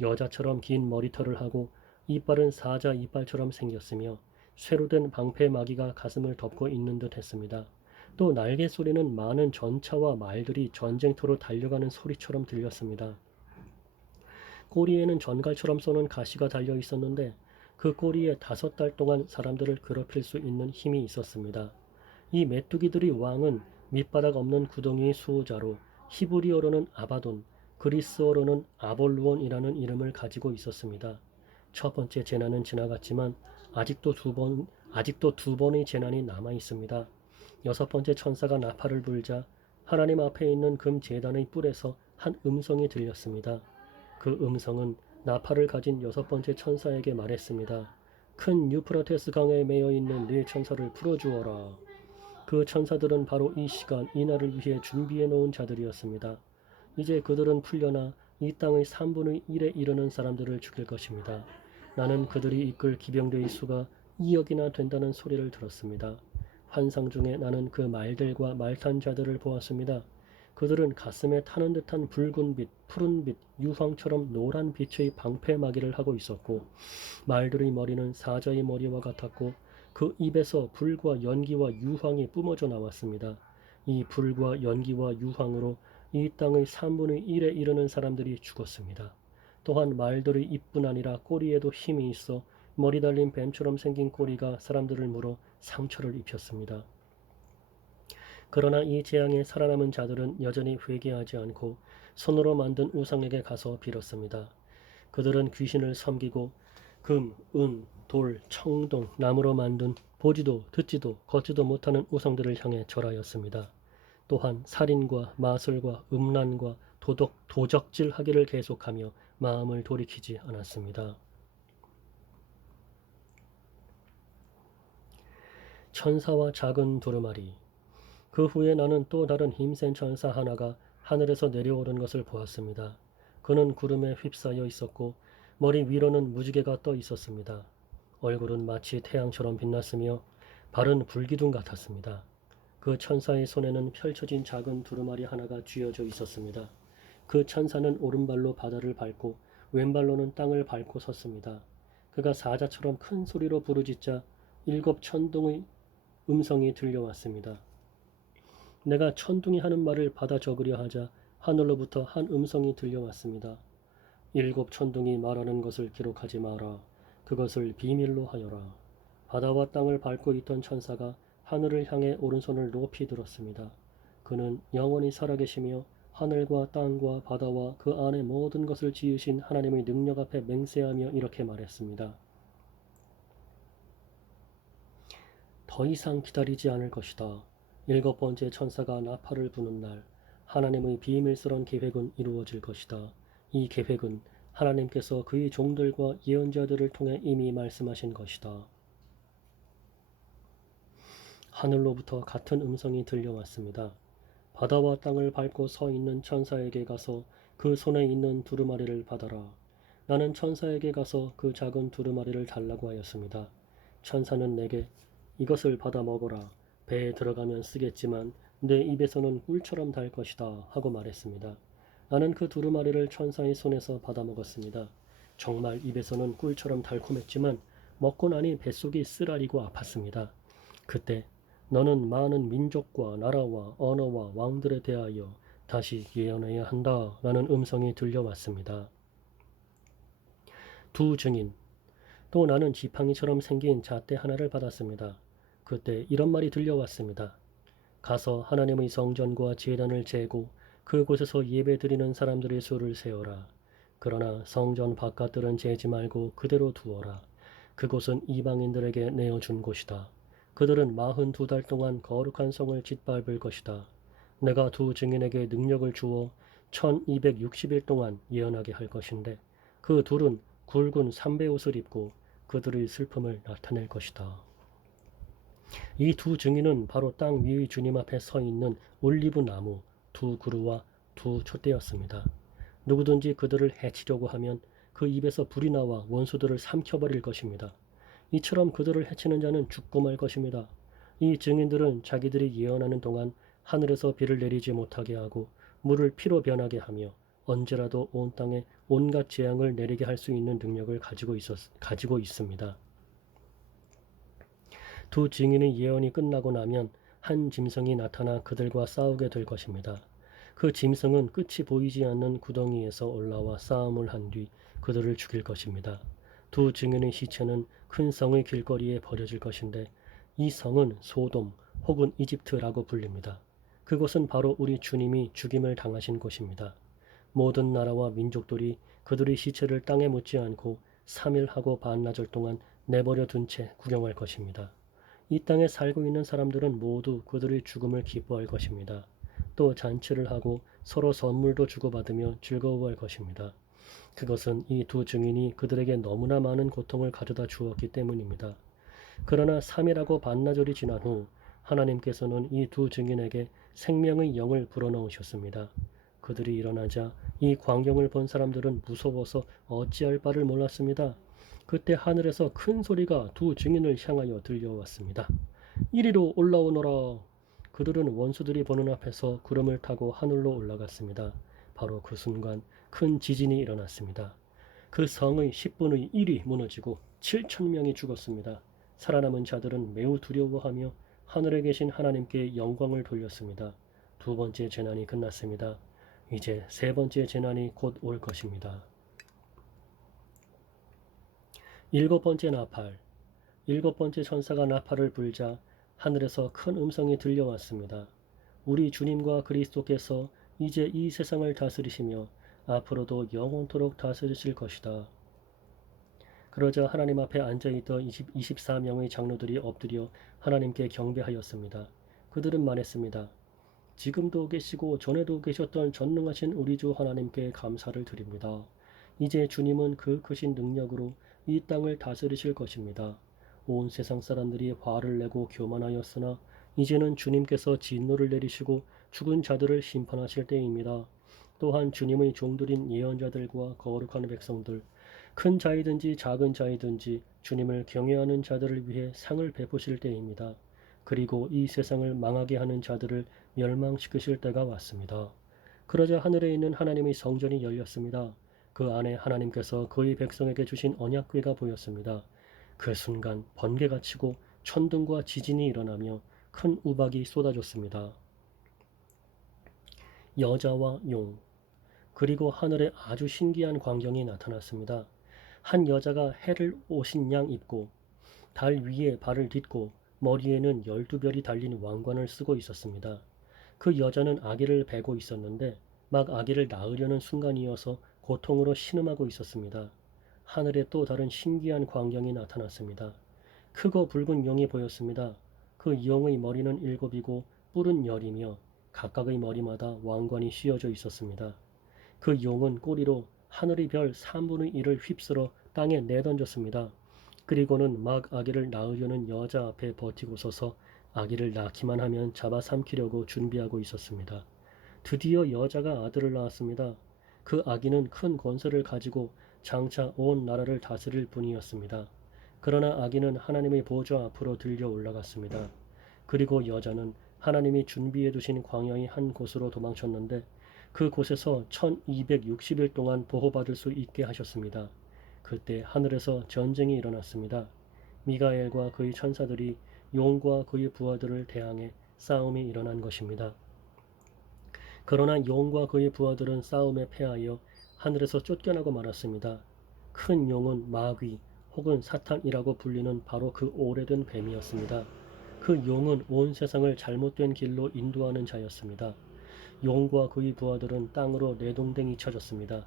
여자처럼 긴 머리털을 하고 이빨은 사자 이빨처럼 생겼으며 쇠로 된 방패 마귀가 가슴을 덮고 있는 듯 했습니다. 또 날개 소리는 많은 전차와 말들이 전쟁터로 달려가는 소리처럼 들렸습니다. 꼬리에는 전갈처럼 쏘는 가시가 달려 있었는데 그 꼬리에 5달 동안 사람들을 괴롭힐 수 있는 힘이 있었습니다. 이 메뚜기들의 왕은 밑바닥 없는 구덩이의 수호자로 히브리어로는 아바돈, 그리스어로는 아볼루온이라는 이름을 가지고 있었습니다. 첫 번째 재난은 지나갔지만 아직도 두 번의 재난이 남아 있습니다. 여섯 번째 천사가 나팔을 불자 하나님 앞에 있는 금 제단의 뿔에서 한 음성이 들렸습니다. 그 음성은 나팔을 가진 여섯 번째 천사에게 말했습니다. 큰 유프라테스 강에 매여 있는 네 천사를 풀어주어라. 그 천사들은 바로 이 시간 이 날을 위해 준비해 놓은 자들이었습니다. 이제 그들은 풀려나 이 땅의 3분의 1에 이르는 사람들을 죽일 것입니다. 나는 그들이 이끌 기병대의 수가 2억이나 된다는 소리를 들었습니다. 환상 중에 나는 그 말들과 말탄 자들을 보았습니다. 그들은 가슴에 타는 듯한 붉은 빛, 푸른 빛, 유황처럼 노란 빛의 방패 마개를 하고 있었고 말들의 머리는 사자의 머리와 같았고 그 입에서 불과 연기와 유황이 뿜어져 나왔습니다. 이 불과 연기와 유황으로 이 땅의 3분의 1에 이르는 사람들이 죽었습니다. 또한 말들의 입뿐 아니라 꼬리에도 힘이 있어 머리 달린 뱀처럼 생긴 꼬리가 사람들을 물어 상처를 입혔습니다. 그러나 이 재앙에 살아남은 자들은 여전히 회개하지 않고 손으로 만든 우상에게 가서 빌었습니다. 그들은 귀신을 섬기고 금, 은, 돌, 청동, 나무로 만든 보지도 듣지도 걷지도 못하는 우상들을 향해 절하였습니다. 또한 살인과 마술과 음란과 도적질하기를 계속하며 마음을 돌이키지 않았습니다. 천사와 작은 두루마리. 그 후에 나는 또 다른 힘센 천사 하나가 하늘에서 내려오는 것을 보았습니다. 그는 구름에 휩싸여 있었고 머리 위로는 무지개가 떠 있었습니다. 얼굴은 마치 태양처럼 빛났으며 발은 불기둥 같았습니다. 그 천사의 손에는 펼쳐진 작은 두루마리 하나가 쥐어져 있었습니다. 그 천사는 오른발로 바다를 밟고 왼발로는 땅을 밟고 섰습니다. 그가 사자처럼 큰 소리로 부르짖자 7 천둥의 음성이 들려왔습니다. 내가 천둥이 하는 말을 받아 적으려 하자 하늘로부터 한 음성이 들려왔습니다. 7 천둥이 말하는 것을 기록하지 마라. 그것을 비밀로 하여라. 바다와 땅을 밟고 있던 천사가 하늘을 향해 오른손을 높이 들었습니다. 그는 영원히 살아계시며 하늘과 땅과 바다와 그 안에 모든 것을 지으신 하나님의 능력 앞에 맹세하며 이렇게 말했습니다. 더 이상 기다리지 않을 것이다. 7번째 천사가 나팔을 부는 날 하나님의 비밀스러운 계획은 이루어질 것이다. 이 계획은 하나님께서 그의 종들과 예언자들을 통해 이미 말씀하신 것이다. 하늘로부터 같은 음성이 들려왔습니다. 바다와 땅을 밟고 서 있는 천사에게 가서 그 손에 있는 두루마리를 받아라. 나는 천사에게 가서 그 작은 두루마리를 달라고 하였습니다. 천사는 내게 이것을 받아 먹어라. 배에 들어가면 쓰겠지만 내 입에서는 꿀처럼 달 것이다 하고 말했습니다. 나는 그 두루마리를 천사의 손에서 받아 먹었습니다. 정말 입에서는 꿀처럼 달콤했지만 먹고 나니 뱃속이 쓰라리고 아팠습니다. 그때 너는 많은 민족과 나라와 언어와 왕들에 대하여 다시 예언해야 한다 라는 음성이 들려왔습니다. 두 증인. 또 나는 지팡이처럼 생긴 잣대 하나를 받았습니다. 그때 이런 말이 들려왔습니다. 가서 하나님의 성전과 제단을 재고 그곳에서 예배드리는 사람들의 수를 세어라. 그러나 성전 바깥들은 재지 말고 그대로 두어라. 그곳은 이방인들에게 내어준 곳이다. 그들은 42달 동안 거룩한 성을 짓밟을 것이다. 내가 두 증인에게 능력을 주어 1260일 동안 예언하게 할 것인데 그 둘은 굵은 삼배 옷을 입고 그들의 슬픔을 나타낼 것이다. 이 두 증인은 바로 땅 위의 주님 앞에 서 있는 올리브 나무 두 그루와 두 촛대였습니다. 누구든지 그들을 해치려고 하면 그 입에서 불이 나와 원수들을 삼켜버릴 것입니다. 이처럼 그들을 해치는 자는 죽고 말 것입니다. 이 증인들은 자기들이 예언하는 동안 하늘에서 비를 내리지 못하게 하고 물을 피로 변하게 하며 언제라도 온 땅에 온갖 재앙을 내리게 할 수 있는 능력을 가지고 있습니다. 두 증인의 예언이 끝나고 나면 한 짐승이 나타나 그들과 싸우게 될 것입니다. 그 짐승은 끝이 보이지 않는 구덩이에서 올라와 싸움을 한 뒤 그들을 죽일 것입니다. 두 증인의 시체는 큰 성의 길거리에 버려질 것인데 이 성은 소돔 혹은 이집트라고 불립니다. 그곳은 바로 우리 주님이 죽임을 당하신 곳입니다. 모든 나라와 민족들이 그들의 시체를 땅에 묻지 않고 3일하고 반나절 동안 내버려 둔 채 구경할 것입니다. 이 땅에 살고 있는 사람들은 모두 그들의 죽음을 기뻐할 것입니다. 또 잔치를 하고 서로 선물도 주고받으며 즐거워할 것입니다. 그것은 이 두 증인이 그들에게 너무나 많은 고통을 가져다 주었기 때문입니다. 그러나 3일하고 반나절이 지난 후 하나님께서는 이 두 증인에게 생명의 영을 불어넣으셨습니다. 그들이 일어나자 이 광경을 본 사람들은 무서워서 어찌할 바를 몰랐습니다. 그때 하늘에서 큰 소리가 두 증인을 향하여 들려왔습니다. 이리로 올라오너라. 그들은 원수들이 보는 앞에서 구름을 타고 하늘로 올라갔습니다. 바로 그 순간 큰 지진이 일어났습니다. 그 성의 10분의 1이 무너지고 7,000명이 죽었습니다. 살아남은 자들은 매우 두려워하며 하늘에 계신 하나님께 영광을 돌렸습니다. 두 번째 재난이 끝났습니다. 이제 세 번째 재난이 곧 올 것입니다. 7번째 나팔. 7번째 천사가 나팔을 불자 하늘에서 큰 음성이 들려왔습니다. 우리 주님과 그리스도께서 이제 이 세상을 다스리시며 앞으로도 영원토록 다스리실 것이다. 그러자 하나님 앞에 앉아있던 24명의 장로들이 엎드려 하나님께 경배하였습니다. 그들은 말했습니다. 지금도 계시고 전에도 계셨던 전능하신 우리 주 하나님께 감사를 드립니다. 이제 주님은 그 크신 능력으로 이 땅을 다스리실 것입니다. 온 세상 사람들이 화를 내고 교만하였으나 이제는 주님께서 진노를 내리시고 죽은 자들을 심판하실 때입니다. 또한 주님의 종들인 예언자들과 거룩한 백성들, 큰 자이든지 작은 자이든지 주님을 경외하는 자들을 위해 상을 베푸실 때입니다. 그리고 이 세상을 망하게 하는 자들을 멸망시키실 때가 왔습니다. 그러자 하늘에 있는 하나님의 성전이 열렸습니다. 그 안에 하나님께서 그의 백성에게 주신 언약궤가 보였습니다. 그 순간 번개가 치고 천둥과 지진이 일어나며 큰 우박이 쏟아졌습니다. 여자와 용, 그리고 하늘에 아주 신기한 광경이 나타났습니다. 한 여자가 해를 옷인 양 입고 달 위에 발을 딛고 머리에는 12별이 달린 왕관을 쓰고 있었습니다. 그 여자는 아기를 베고 있었는데 막 아기를 낳으려는 순간이어서 고통으로 신음하고 있었습니다. 하늘에 또 다른 신기한 광경이 나타났습니다. 크고 붉은 용이 보였습니다. 그 용의 머리는 7이고 뿔은 10이며 각각의 머리마다 왕관이 씌어져 있었습니다. 그 용은 꼬리로 하늘의 별 3분의 1을 휩쓸어 땅에 내던졌습니다. 그리고는 막 아기를 낳으려는 여자 앞에 버티고 서서 아기를 낳기만 하면 잡아삼키려고 준비하고 있었습니다. 드디어 여자가 아들을 낳았습니다. 그 아기는 큰 권세를 가지고 장차 온 나라를 다스릴 분이었습니다. 그러나 아기는 하나님의 보좌 앞으로 들려 올라갔습니다. 그리고 여자는 하나님이 준비해 두신 광야의 한 곳으로 도망쳤는데 그 곳에서 1260일 동안 보호받을 수 있게 하셨습니다. 그때 하늘에서 전쟁이 일어났습니다. 미가엘과 그의 천사들이 용과 그의 부하들을 대항해 싸움이 일어난 것입니다. 그러나 용과 그의 부하들은 싸움에 패하여 하늘에서 쫓겨나고 말았습니다. 큰 용은 마귀 혹은 사탄이라고 불리는 바로 그 오래된 뱀이었습니다. 그 용은 온 세상을 잘못된 길로 인도하는 자였습니다. 용과 그의 부하들은 땅으로 내동댕이 쳐졌습니다.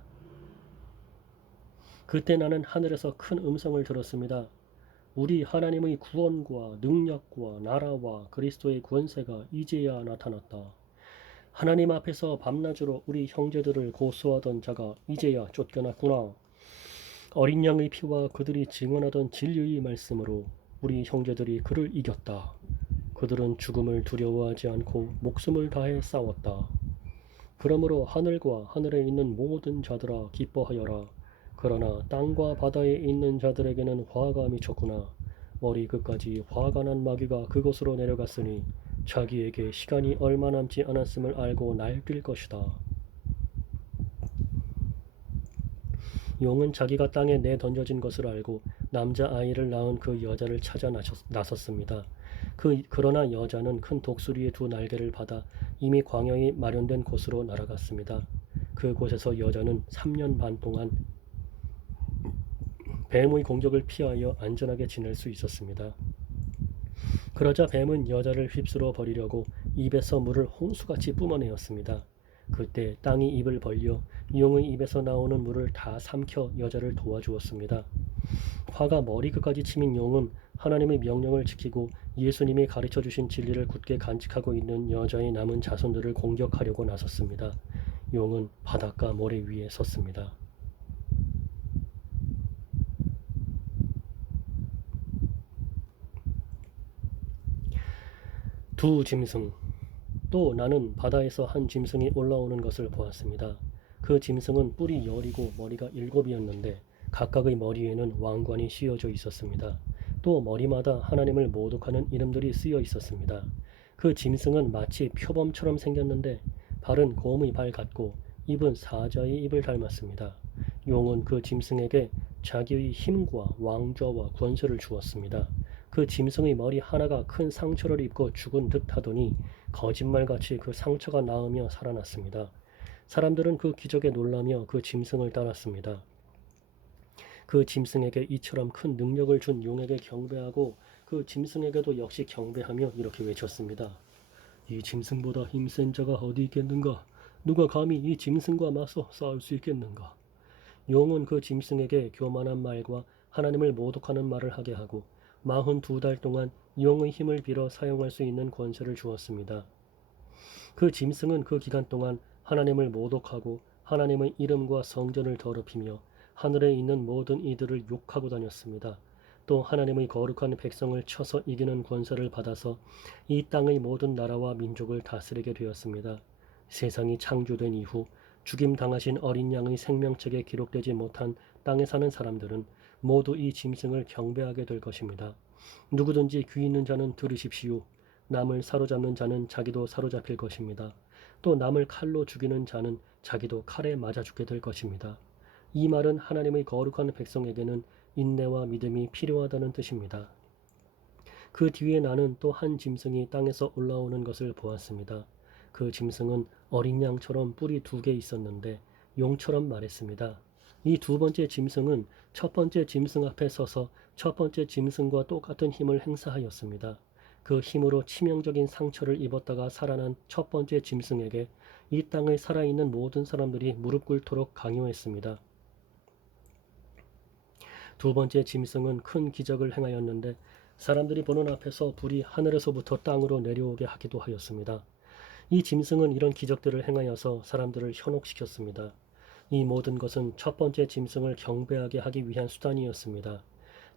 그때 나는 하늘에서 큰 음성을 들었습니다. 우리 하나님의 구원과 능력과 나라와 그리스도의 권세가 이제야 나타났다. 하나님 앞에서 밤낮으로 우리 형제들을 고소하던 자가 이제야 쫓겨났구나. 어린 양의 피와 그들이 증언하던 진리의 말씀으로 우리 형제들이 그를 이겼다. 그들은 죽음을 두려워하지 않고 목숨을 다해 싸웠다. 그러므로 하늘과 하늘에 있는 모든 자들아 기뻐하여라. 그러나 땅과 바다에 있는 자들에게는 화가 미쳤구나. 머리 끝까지 화가 난 마귀가 그곳으로 내려갔으니 자기에게 시간이 얼마 남지 않았음을 알고 날뛸 것이다. 용은 자기가 땅에 내던져진 것을 알고 남자아이를 낳은 그 여자를 찾아 나섰습니다. 그러나 여자는 큰 독수리의 두 날개를 받아 이미 광야에 마련된 곳으로 날아갔습니다. 그곳에서 여자는 3년 반 동안 뱀의 공격을 피하여 안전하게 지낼 수 있었습니다. 그러자 뱀은 여자를 휩쓸어 버리려고 입에서 물을 홍수같이 뿜어내었습니다. 그때 땅이 입을 벌려 용의 입에서 나오는 물을 다 삼켜 여자를 도와주었습니다. 화가 머리끝까지 치민 용은 하나님의 명령을 지키고 예수님이 가르쳐 주신 진리를 굳게 간직하고 있는 여자의 남은 자손들을 공격하려고 나섰습니다. 용은 바닷가 모래 위에 섰습니다. 두 짐승. 또 나는 바다에서 한 짐승이 올라오는 것을 보았습니다. 그 짐승은 뿔이 10이고 머리가 7이었는데 각각의 머리에는 왕관이 씌어져 있었습니다. 또 머리마다 하나님을 모독하는 이름들이 쓰여 있었습니다. 그 짐승은 마치 표범처럼 생겼는데 발은 곰의 발 같고 입은 사자의 입을 닮았습니다. 용은 그 짐승에게 자기의 힘과 왕좌와 권세를 주었습니다. 그 짐승의 머리 하나가 큰 상처를 입고 죽은 듯 하더니 거짓말같이 그 상처가 나으며 살아났습니다. 사람들은 그 기적에 놀라며 그 짐승을 따랐습니다. 그 짐승에게 이처럼 큰 능력을 준 용에게 경배하고 그 짐승에게도 역시 경배하며 이렇게 외쳤습니다. 이 짐승보다 힘센 자가 어디 있겠는가? 누가 감히 이 짐승과 맞서 싸울 수 있겠는가? 용은 그 짐승에게 교만한 말과 하나님을 모독하는 말을 하게 하고 42달 동안 용의 힘을 빌어 사용할 수 있는 권세를 주었습니다. 그 짐승은 그 기간 동안 하나님을 모독하고 하나님의 이름과 성전을 더럽히며 하늘에 있는 모든 이들을 욕하고 다녔습니다. 또 하나님의 거룩한 백성을 쳐서 이기는 권세를 받아서 이 땅의 모든 나라와 민족을 다스리게 되었습니다. 세상이 창조된 이후 죽임당하신 어린 양의 생명책에 기록되지 못한 땅에 사는 사람들은 모두 이 짐승을 경배하게 될 것입니다. 누구든지 귀 있는 자는 들으십시오. 남을 사로잡는 자는 자기도 사로잡힐 것입니다. 또 남을 칼로 죽이는 자는 자기도 칼에 맞아 죽게 될 것입니다. 이 말은 하나님의 거룩한 백성에게는 인내와 믿음이 필요하다는 뜻입니다. 그 뒤에 나는 또 한 짐승이 땅에서 올라오는 것을 보았습니다. 그 짐승은 어린 양처럼 뿔이 2개 있었는데 용처럼 말했습니다. 이 두 번째 짐승은 첫 번째 짐승 앞에 서서 첫 번째 짐승과 똑같은 힘을 행사하였습니다. 그 힘으로 치명적인 상처를 입었다가 살아난 첫 번째 짐승에게 이 땅에 살아있는 모든 사람들이 무릎 꿇도록 강요했습니다. 두 번째 짐승은 큰 기적을 행하였는데 사람들이 보는 앞에서 불이 하늘에서부터 땅으로 내려오게 하기도 하였습니다. 이 짐승은 이런 기적들을 행하여서 사람들을 현혹시켰습니다. 이 모든 것은 첫 번째 짐승을 경배하게 하기 위한 수단이었습니다.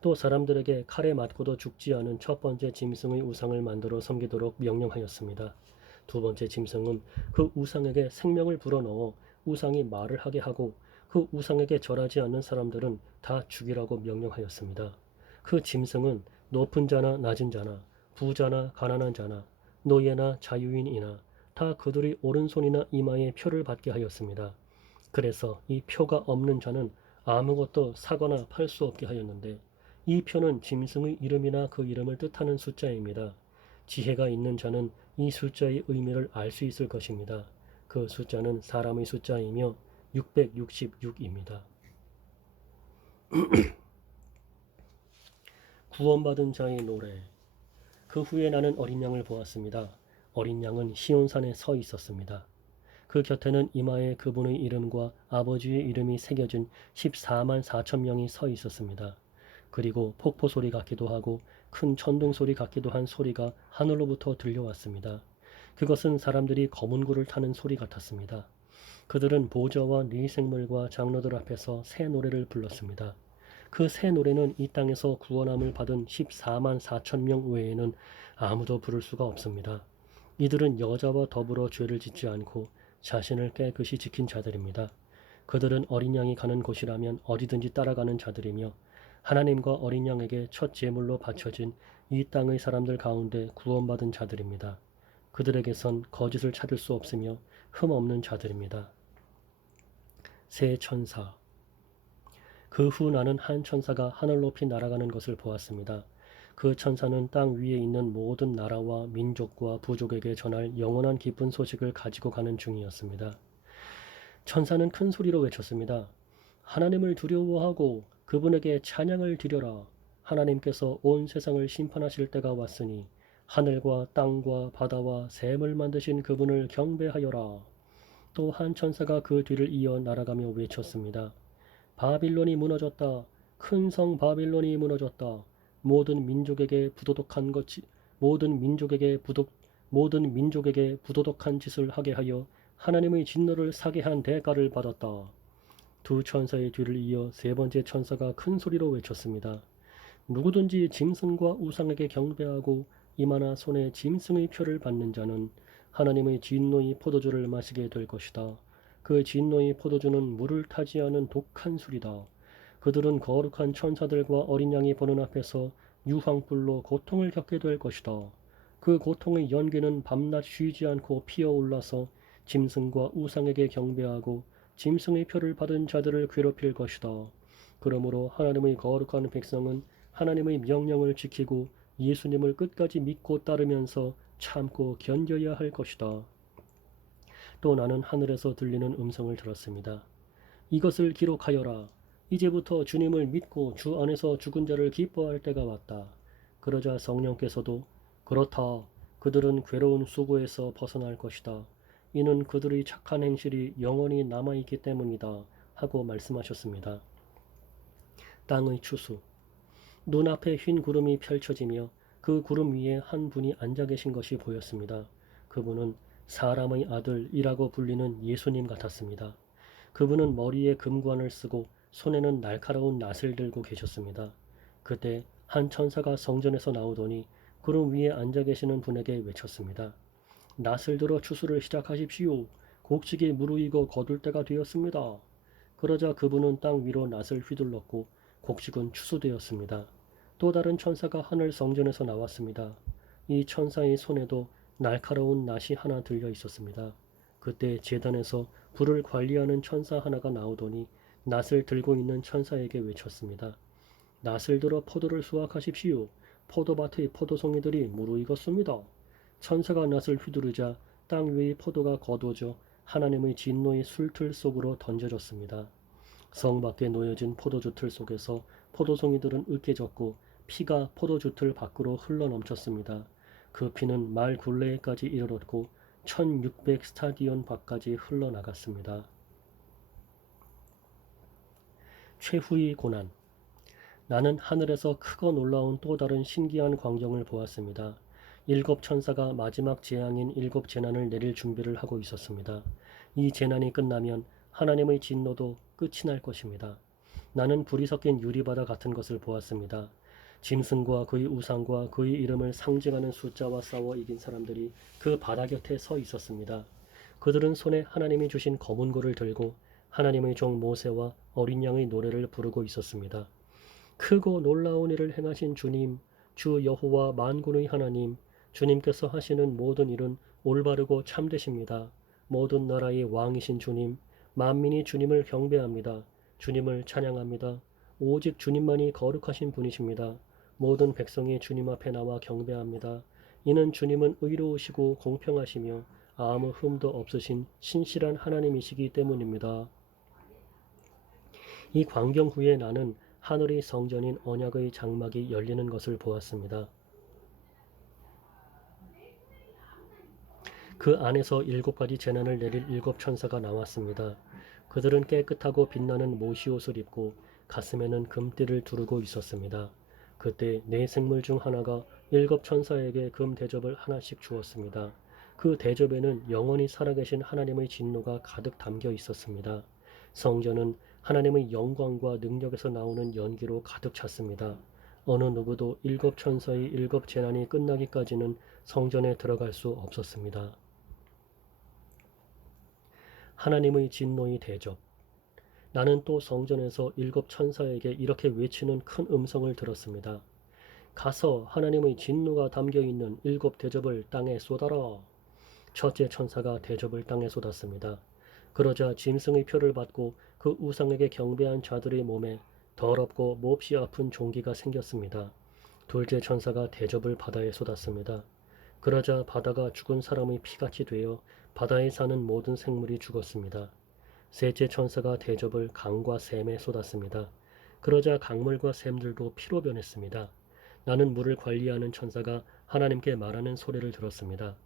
또 사람들에게 칼에 맞고도 죽지 않은 첫 번째 짐승의 우상을 만들어 섬기도록 명령하였습니다. 두 번째 짐승은 그 우상에게 생명을 불어넣어 우상이 말을 하게 하고 그 우상에게 절하지 않는 사람들은 다 죽이라고 명령하였습니다. 그 짐승은 높은 자나 낮은 자나 부자나 가난한 자나 노예나 자유인이나 다 그들의 오른손이나 이마에 표를 받게 하였습니다. 그래서 이 표가 없는 자는 아무것도 사거나 팔 수 없게 하였는데 이 표는 짐승의 이름이나 그 이름을 뜻하는 숫자입니다. 지혜가 있는 자는 이 숫자의 의미를 알 수 있을 것입니다. 그 숫자는 사람의 숫자이며 666입니다. 구원받은 자의 노래. 그 후에 나는 어린 양을 보았습니다. 어린 양은 시온산에 서 있었습니다. 그 곁에는 이마에 그분의 이름과 아버지의 이름이 새겨진 14만 4천 명이 서 있었습니다. 그리고 폭포 소리 같기도 하고 큰 천둥 소리 같기도 한 소리가 하늘로부터 들려왔습니다. 그것은 사람들이 검은 구를 타는 소리 같았습니다. 그들은 보좌와 네 생물과 장로들 앞에서 새 노래를 불렀습니다. 그 새 노래는 이 땅에서 구원함을 받은 14만 4천 명 외에는 아무도 부를 수가 없습니다. 이들은 여자와 더불어 죄를 짓지 않고 자신을 깨끗이 지킨 자들입니다. 그들은 어린 양이 가는 곳이라면 어디든지 따라가는 자들이며 하나님과 어린 양에게 첫 제물로 바쳐진 이 땅의 사람들 가운데 구원받은 자들입니다. 그들에게선 거짓을 찾을 수 없으며 흠 없는 자들입니다. 새 천사. 그 후 나는 한 천사가 하늘 높이 날아가는 것을 보았습니다. 그 천사는 땅 위에 있는 모든 나라와 민족과 부족에게 전할 영원한 기쁜 소식을 가지고 가는 중이었습니다. 천사는 큰 소리로 외쳤습니다. 하나님을 두려워하고 그분에게 찬양을 드려라. 하나님께서 온 세상을 심판하실 때가 왔으니 하늘과 땅과 바다와 샘을 만드신 그분을 경배하여라. 또 한 천사가 그 뒤를 이어 날아가며 외쳤습니다. 바빌론이 무너졌다. 큰 성 바빌론이 무너졌다. 모든 민족에게 부도덕한 짓을 하게 하여 하나님의 진노를 사게 한 대가를 받았다. 두 천사의 뒤를 이어 세 번째 천사가 큰 소리로 외쳤습니다. 누구든지 짐승과 우상에게 경배하고 이마나 손에 짐승의 표를 받는 자는 하나님의 진노의 포도주를 마시게 될 것이다. 그 진노의 포도주는 물을 타지 않은 독한 술이다. 그들은 거룩한 천사들과 어린 양이 보는 앞에서 유황불로 고통을 겪게 될 것이다. 그 고통의 연기는 밤낮 쉬지 않고 피어올라서 짐승과 우상에게 경배하고 짐승의 표를 받은 자들을 괴롭힐 것이다. 그러므로 하나님의 거룩한 백성은 하나님의 명령을 지키고 예수님을 끝까지 믿고 따르면서 참고 견뎌야 할 것이다. 또 나는 하늘에서 들리는 음성을 들었습니다. 이것을 기록하여라. 이제부터 주님을 믿고 주 안에서 죽은 자를 기뻐할 때가 왔다. 그러자 성령께서도 그렇다. 그들은 괴로운 수고에서 벗어날 것이다. 이는 그들의 착한 행실이 영원히 남아있기 때문이다. 하고 말씀하셨습니다. 땅의 추수. 눈앞에 흰 구름이 펼쳐지며 그 구름 위에 한 분이 앉아 계신 것이 보였습니다. 그분은 사람의 아들이라고 불리는 예수님 같았습니다. 그분은 머리에 금관을 쓰고 손에는 날카로운 낫을 들고 계셨습니다. 그때 한 천사가 성전에서 나오더니 구름 위에 앉아 계시는 분에게 외쳤습니다. 낫을 들어 추수를 시작하십시오. 곡식이 무르익어 거둘 때가 되었습니다. 그러자 그분은 땅 위로 낫을 휘둘렀고 곡식은 추수되었습니다. 또 다른 천사가 하늘 성전에서 나왔습니다. 이 천사의 손에도 날카로운 낫이 하나 들려 있었습니다. 그때 제단에서 불을 관리하는 천사 하나가 나오더니 낫을 들고 있는 천사에게 외쳤습니다. 낫을 들어 포도를 수확하십시오. 포도밭의 포도송이들이 무르익었습니다. 천사가 낫을 휘두르자 땅 위의 포도가 거두어져 하나님의 진노의 술틀 속으로 던져졌습니다. 성 밖에 놓여진 포도주 틀 속에서 포도송이들은 으깨졌고 피가 포도주 틀 밖으로 흘러넘쳤습니다. 그 피는 말 굴레에까지 이르렀고 1600 스타디온 밖까지 흘러나갔습니다. 최후의 고난. 나는 하늘에서 크고 놀라운 또 다른 신기한 광경을 보았습니다. 7천사가 마지막 재앙인 7재난을 내릴 준비를 하고 있었습니다. 이 재난이 끝나면 하나님의 진노도 끝이 날 것입니다. 나는 불이 섞인 유리바다 같은 것을 보았습니다. 짐승과 그의 우상과 그의 이름을 상징하는 숫자와 싸워 이긴 사람들이 그 바다 곁에 서 있었습니다. 그들은 손에 하나님이 주신 검은 고를 들고 하나님의 종 모세와 어린 양의 노래를 부르고 있었습니다. 크고 놀라운 일을 행하신 주님, 주 여호와 만군의 하나님, 주님께서 하시는 모든 일은 올바르고 참되십니다. 모든 나라의 왕이신 주님, 만민이 주님을 경배합니다. 주님을 찬양합니다. 오직 주님만이 거룩하신 분이십니다. 모든 백성이 주님 앞에 나와 경배합니다. 이는 주님은 의로우시고 공평하시며 아무 흠도 없으신 신실한 하나님이시기 때문입니다. 이 광경 후에 나는 하늘의 성전인 언약의 장막이 열리는 것을 보았습니다. 그 안에서 7가지 재난을 내릴 7천사가 나왔습니다. 그들은 깨끗하고 빛나는 모시옷을 입고 가슴에는 금띠를 두르고 있었습니다. 그때 네 생물 중 하나가 7천사에게 금 대접을 하나씩 주었습니다. 그 대접에는 영원히 살아계신 하나님의 진노가 가득 담겨 있었습니다. 성전은 하나님의 영광과 능력에서 나오는 연기로 가득 찼습니다. 어느 누구도 7천사의 7재난이 끝나기까지는 성전에 들어갈 수 없었습니다. 하나님의 진노의 대접. 나는 또 성전에서 7천사에게 이렇게 외치는 큰 음성을 들었습니다. 가서 하나님의 진노가 담겨있는 7대접을 땅에 쏟아라. 첫째 천사가 대접을 땅에 쏟았습니다. 그러자 짐승의 표를 받고 그 우상에게 경배한 자들의 몸에 더럽고 몹시 아픈 종기가 생겼습니다. 둘째 천사가 대접을 바다에 쏟았습니다. 그러자 바다가 죽은 사람의 피같이 되어 바다에 사는 모든 생물이 죽었습니다. 셋째 천사가 대접을 강과 샘에 쏟았습니다. 그러자 강물과 샘들도 피로 변했습니다. 나는 물을 관리하는 천사가 하나님께 말하는 소리를 들었습니다.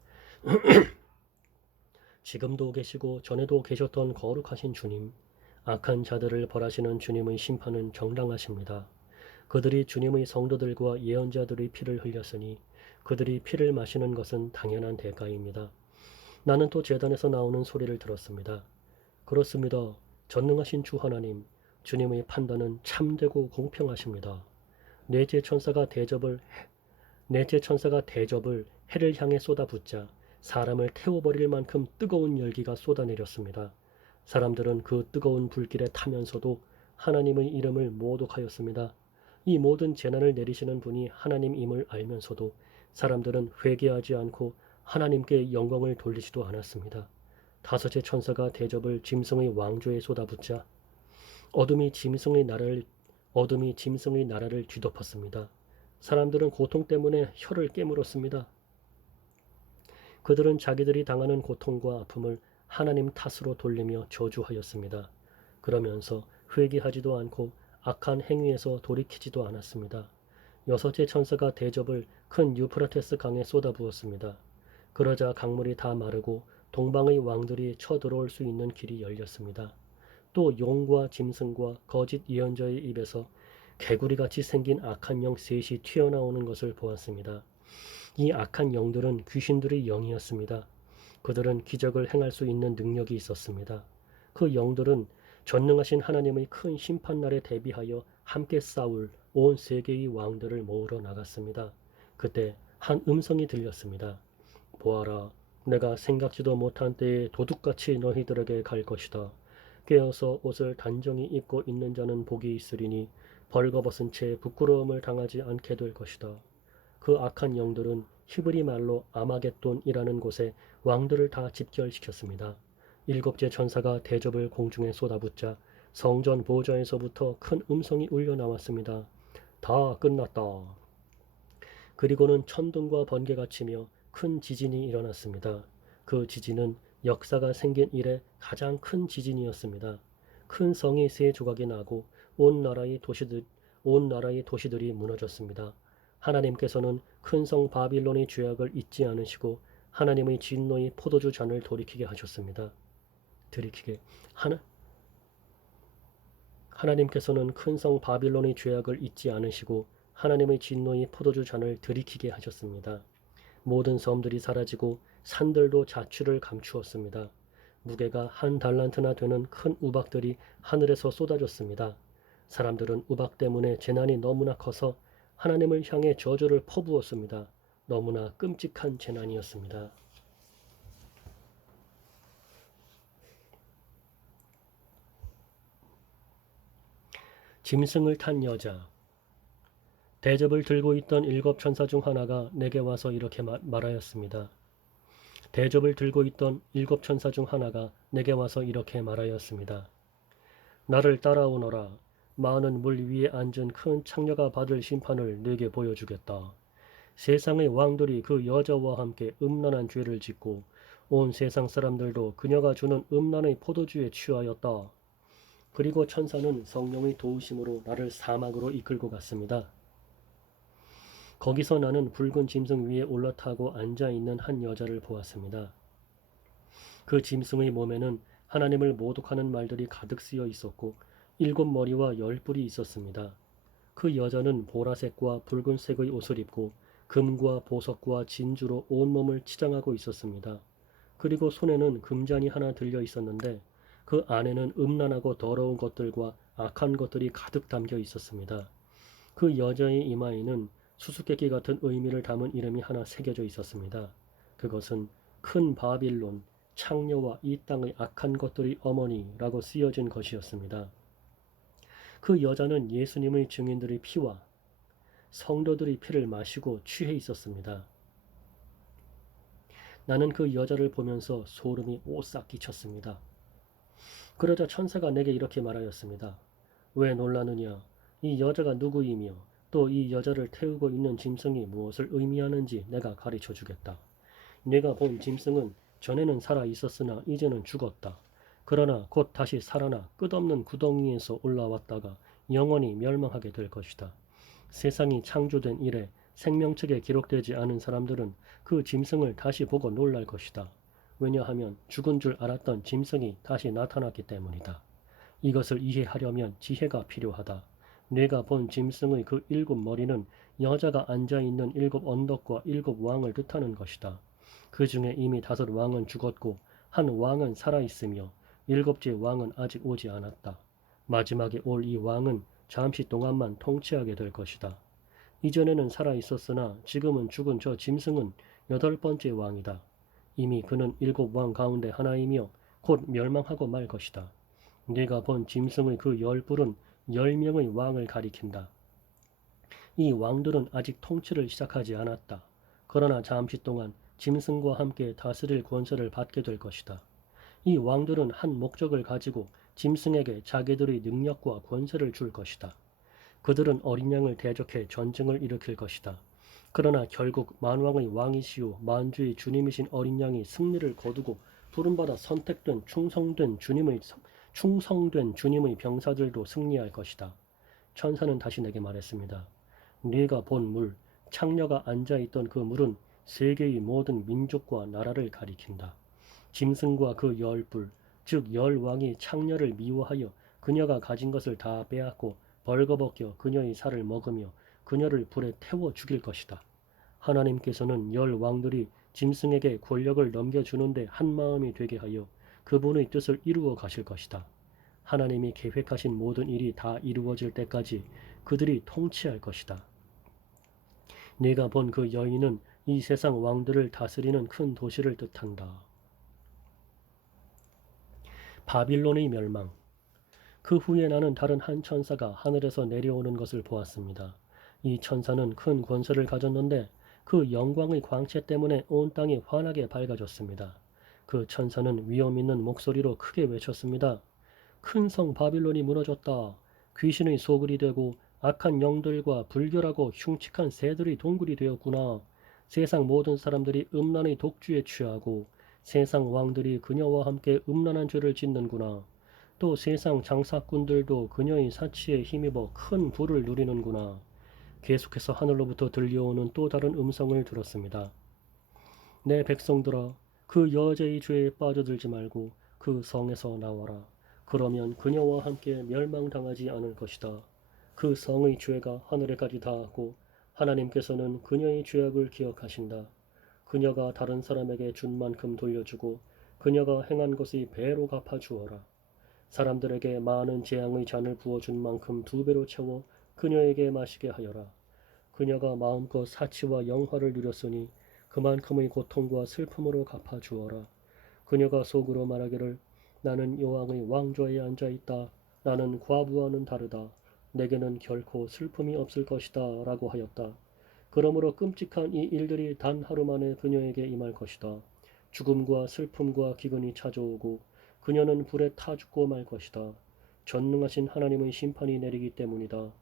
지금도 계시고 전에도 계셨던 거룩하신 주님, 악한 자들을 벌하시는 주님의 심판은 정당하십니다. 그들이 주님의 성도들과 예언자들의 피를 흘렸으니 그들이 피를 마시는 것은 당연한 대가입니다. 나는 또 제단에서 나오는 소리를 들었습니다. 그렇습니다. 전능하신 주 하나님, 주님의 판단은 참되고 공평하십니다. 넷째 천사가 대접을 해를 향해 쏟아붓자 사람을 태워버릴 만큼 뜨거운 열기가 쏟아내렸습니다. 사람들은 그 뜨거운 불길에 타면서도 하나님의 이름을 모독하였습니다. 이 모든 재난을 내리시는 분이 하나님임을 알면서도 사람들은 회개하지 않고 하나님께 영광을 돌리지도 않았습니다. 다섯째 천사가 대접을 짐승의 왕조에 쏟아붓자 어둠이 짐승의 나라를 뒤덮었습니다. 사람들은 고통 때문에 혀를 깨물었습니다. 그들은 자기들이 당하는 고통과 아픔을 하나님 탓으로 돌리며 저주하였습니다. 그러면서 회개하지도 않고 악한 행위에서 돌이키지도 않았습니다. 여섯째 천사가 대접을 큰 유프라테스 강에 쏟아부었습니다. 그러자 강물이 다 마르고 동방의 왕들이 쳐들어올 수 있는 길이 열렸습니다. 또 용과 짐승과 거짓 예언자의 입에서 개구리같이 생긴 악한 영 셋이 튀어나오는 것을 보았습니다. 이 악한 영들은 귀신들의 영이었습니다. 그들은 기적을 행할 수 있는 능력이 있었습니다. 그 영들은 전능하신 하나님의 큰 심판날에 대비하여 함께 싸울 온 세계의 왕들을 모으러 나갔습니다. 그때 한 음성이 들렸습니다. 보아라, 내가 생각지도 못한 때에 도둑같이 너희들에게 갈 것이다. 깨어서 옷을 단정히 입고 있는 자는 복이 있으리니 벌거벗은 채 부끄러움을 당하지 않게 될 것이다. 그 악한 영들은 히브리 말로 아마겟돈이라는 곳에 왕들을 다 집결시켰습니다. 일곱째 천사가 대접을 공중에 쏟아붓자 성전 보좌에서부터 큰 음성이 울려 나왔습니다. 다 끝났다. 그리고는 천둥과 번개가 치며 큰 지진이 일어났습니다. 그 지진은 역사가 생긴 이래 가장 큰 지진이었습니다. 큰 성이 세 조각이 나고 온 나라의 도시들이 무너졌습니다. 하나님께서는 큰 성 바빌론의 죄악을 잊지 않으시고 하나님의 진노의 포도주 잔을 돌이키게 하셨습니다. 하나님께서는 큰 성 바빌론의 죄악을 잊지 않으시고 하나님의 진노의 포도주 잔을 들이키게 하셨습니다. 모든 섬들이 사라지고 산들도 자취를 감추었습니다. 무게가 한 달란트나 되는 큰 우박들이 하늘에서 쏟아졌습니다. 사람들은 우박 때문에 재난이 너무나 커서 하나님을 향해 저주를 퍼부었습니다. 너무나 끔찍한 재난이었습니다. 짐승을 탄 여자. 대접을 들고 있던 7 천사 중 하나가 내게 와서 이렇게 말하였습니다. 대접을 들고 있던 7 천사 중 하나가 내게 와서 이렇게 말하였습니다. 나를 따라오너라. 많은 물 위에 앉은 큰 창녀가 받을 심판을 내게 보여주겠다. 세상의 왕들이 그 여자와 함께 음란한 죄를 짓고 온 세상 사람들도 그녀가 주는 음란의 포도주에 취하였다. 그리고 천사는 성령의 도우심으로 나를 사막으로 이끌고 갔습니다. 거기서 나는 붉은 짐승 위에 올라타고 앉아있는 한 여자를 보았습니다. 그 짐승의 몸에는 하나님을 모독하는 말들이 가득 쓰여 있었고 7 머리와 10 뿔이 있었습니다. 그 여자는 보라색과 붉은색의 옷을 입고 금과 보석과 진주로 온몸을 치장하고 있었습니다. 그리고 손에는 금잔이 하나 들려 있었는데 그 안에는 음란하고 더러운 것들과 악한 것들이 가득 담겨 있었습니다. 그 여자의 이마에는 수수께끼 같은 의미를 담은 이름이 하나 새겨져 있었습니다. 그것은 큰 바빌론, 창녀와 이 땅의 악한 것들의 어머니라고 쓰여진 것이었습니다. 그 여자는 예수님의 증인들의 피와 성도들의 피를 마시고 취해 있었습니다. 나는 그 여자를 보면서 소름이 오싹 끼쳤습니다. 그러자 천사가 내게 이렇게 말하였습니다. 왜 놀라느냐? 이 여자가 누구이며 또 이 여자를 태우고 있는 짐승이 무엇을 의미하는지 내가 가르쳐 주겠다. 내가 본 짐승은 전에는 살아 있었으나 이제는 죽었다. 그러나 곧 다시 살아나 끝없는 구덩이에서 올라왔다가 영원히 멸망하게 될 것이다. 세상이 창조된 이래 생명책에 기록되지 않은 사람들은 그 짐승을 다시 보고 놀랄 것이다. 왜냐하면 죽은 줄 알았던 짐승이 다시 나타났기 때문이다. 이것을 이해하려면 지혜가 필요하다. 내가 본 짐승의 그 7 머리는 여자가 앉아있는 7 언덕과 7 왕을 뜻하는 것이다. 그 중에 이미 5 왕은 죽었고 한 왕은 살아있으며 7째 왕은 아직 오지 않았다. 마지막에 올 이 왕은 잠시 동안만 통치하게 될 것이다. 이전에는 살아있었으나 지금은 죽은 저 짐승은 8번째 왕이다. 이미 그는 7 왕 가운데 하나이며 곧 멸망하고 말 것이다. 네가 본 짐승의 그 10뿔은 10명의 왕을 가리킨다. 이 왕들은 아직 통치를 시작하지 않았다. 그러나 잠시 동안 짐승과 함께 다스릴 권세를 받게 될 것이다. 이 왕들은 한 목적을 가지고 짐승에게 자기들의 능력과 권세를 줄 것이다. 그들은 어린 양을 대적해 전쟁을 일으킬 것이다. 그러나 결국 만왕의 왕이시오 만주의 주님이신 어린 양이 승리를 거두고 부름받아 선택된 충성된 주님의 병사들도 승리할 것이다. 천사는 다시 내게 말했습니다. 네가 본 물, 창녀가 앉아있던 그 물은 세계의 모든 민족과 나라를 가리킨다. 짐승과 그 10뿔, 즉 10왕이 창녀를 미워하여 그녀가 가진 것을 다 빼앗고 벌거벗겨 그녀의 살을 먹으며 그녀를 불에 태워 죽일 것이다. 하나님께서는 10왕들이 짐승에게 권력을 넘겨주는데 한마음이 되게 하여 그분의 뜻을 이루어 가실 것이다. 하나님이 계획하신 모든 일이 다 이루어질 때까지 그들이 통치할 것이다. 네가 본 그 여인은 이 세상 왕들을 다스리는 큰 도시를 뜻한다. 바빌론의 멸망. 그 후에 나는 다른 한 천사가 하늘에서 내려오는 것을 보았습니다. 이 천사는 큰 권세를 가졌는데 그 영광의 광채 때문에 온 땅이 환하게 밝아졌습니다. 그 천사는 위험 있는 목소리로 크게 외쳤습니다. 큰 성 바빌론이 무너졌다. 귀신의 소굴이 되고 악한 영들과 불결하고 흉측한 새들의 동굴이 되었구나. 세상 모든 사람들이 음란의 독주에 취하고 세상 왕들이 그녀와 함께 음란한 죄를 짓는구나. 또 세상 장사꾼들도 그녀의 사치에 힘입어 큰 부를 누리는구나. 계속해서 하늘로부터 들려오는 또 다른 음성을 들었습니다. 내 백성들아, 그 여자의 죄에 빠져들지 말고 그 성에서 나와라. 그러면 그녀와 함께 멸망당하지 않을 것이다. 그 성의 죄가 하늘에까지 닿았고 하나님께서는 그녀의 죄악을 기억하신다. 그녀가 다른 사람에게 준 만큼 돌려주고 그녀가 행한 것의 배로 갚아주어라. 사람들에게 많은 재앙의 잔을 부어준 만큼 2배로 채워 그녀에게 마시게 하여라. 그녀가 마음껏 사치와 영화를 누렸으니 그만큼의 고통과 슬픔으로 갚아주어라. 그녀가 속으로 말하기를 나는 여왕의 왕좌에 앉아있다. 나는 과부와는 다르다. 내게는 결코 슬픔이 없을 것이다. 라고 하였다. 그러므로 끔찍한 이 일들이 단 하루 만에 그녀에게 임할 것이다. 죽음과 슬픔과 기근이 찾아오고 그녀는 불에 타 죽고 말 것이다. 전능하신 하나님의 심판이 내리기 때문이다.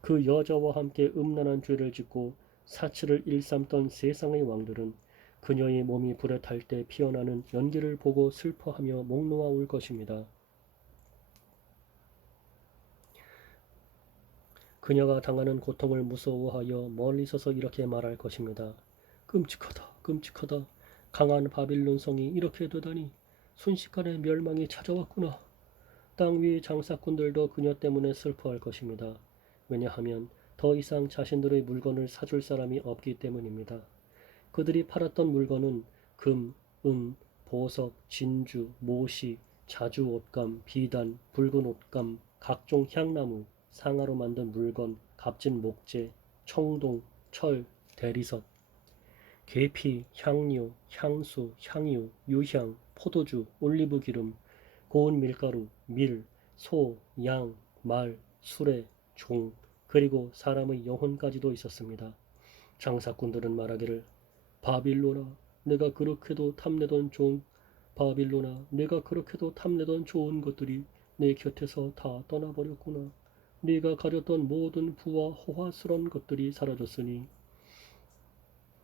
그 여자와 함께 음란한 죄를 짓고 사치를 일삼던 세상의 왕들은 그녀의 몸이 불에 탈 때 피어나는 연기를 보고 슬퍼하며 목 놓아 울 것입니다. 그녀가 당하는 고통을 무서워하여 멀리 서서 이렇게 말할 것입니다. 끔찍하다, 끔찍하다. 강한 바빌론 성이 이렇게 되다니. 순식간에 멸망이 찾아왔구나. 땅 위의 장사꾼들도 그녀 때문에 슬퍼할 것입니다. 왜냐하면 더 이상 자신들의 물건을 사줄 사람이 없기 때문입니다. 그들이 팔았던 물건은 금, 은, 보석, 진주, 모시, 자주 옷감, 비단, 붉은 옷감, 각종 향나무, 상아로 만든 물건, 값진 목재, 청동, 철, 대리석, 계피, 향료, 향수, 향유, 유향, 포도주, 올리브 기름, 고운 밀가루, 밀, 소, 양, 말, 수레, 종, 그리고 사람의 영혼까지도 있었습니다. 장사꾼들은 말하기를 바빌로나 내가 그렇게도 탐내던 바빌로나 내가 그렇게도 탐내던 좋은 것들이 내 곁에서 다 떠나버렸구나. 네가 가졌던 모든 부와 호화스러운 것들이 사라졌으니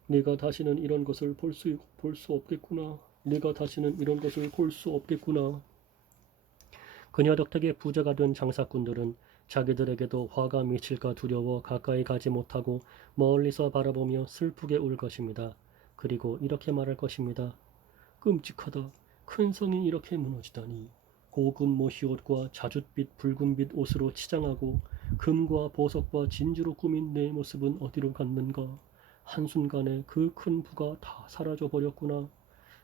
네가 다시는 이런 것을 볼 수 없겠구나. 네가 다시는 이런 것을 볼 수 없겠구나. 그녀 덕택에 부자가 된 장사꾼들은 자기들에게도 화가 미칠까 두려워 가까이 가지 못하고 멀리서 바라보며 슬프게 울 것입니다. 그리고 이렇게 말할 것입니다. 끔찍하다. 큰 성이 이렇게 무너지다니. 고급 모시옷과 자줏빛 붉은빛 옷으로 치장하고 금과 보석과 진주로 꾸민 내 모습은 어디로 갔는가. 한순간에 그 큰 부가 다 사라져 버렸구나.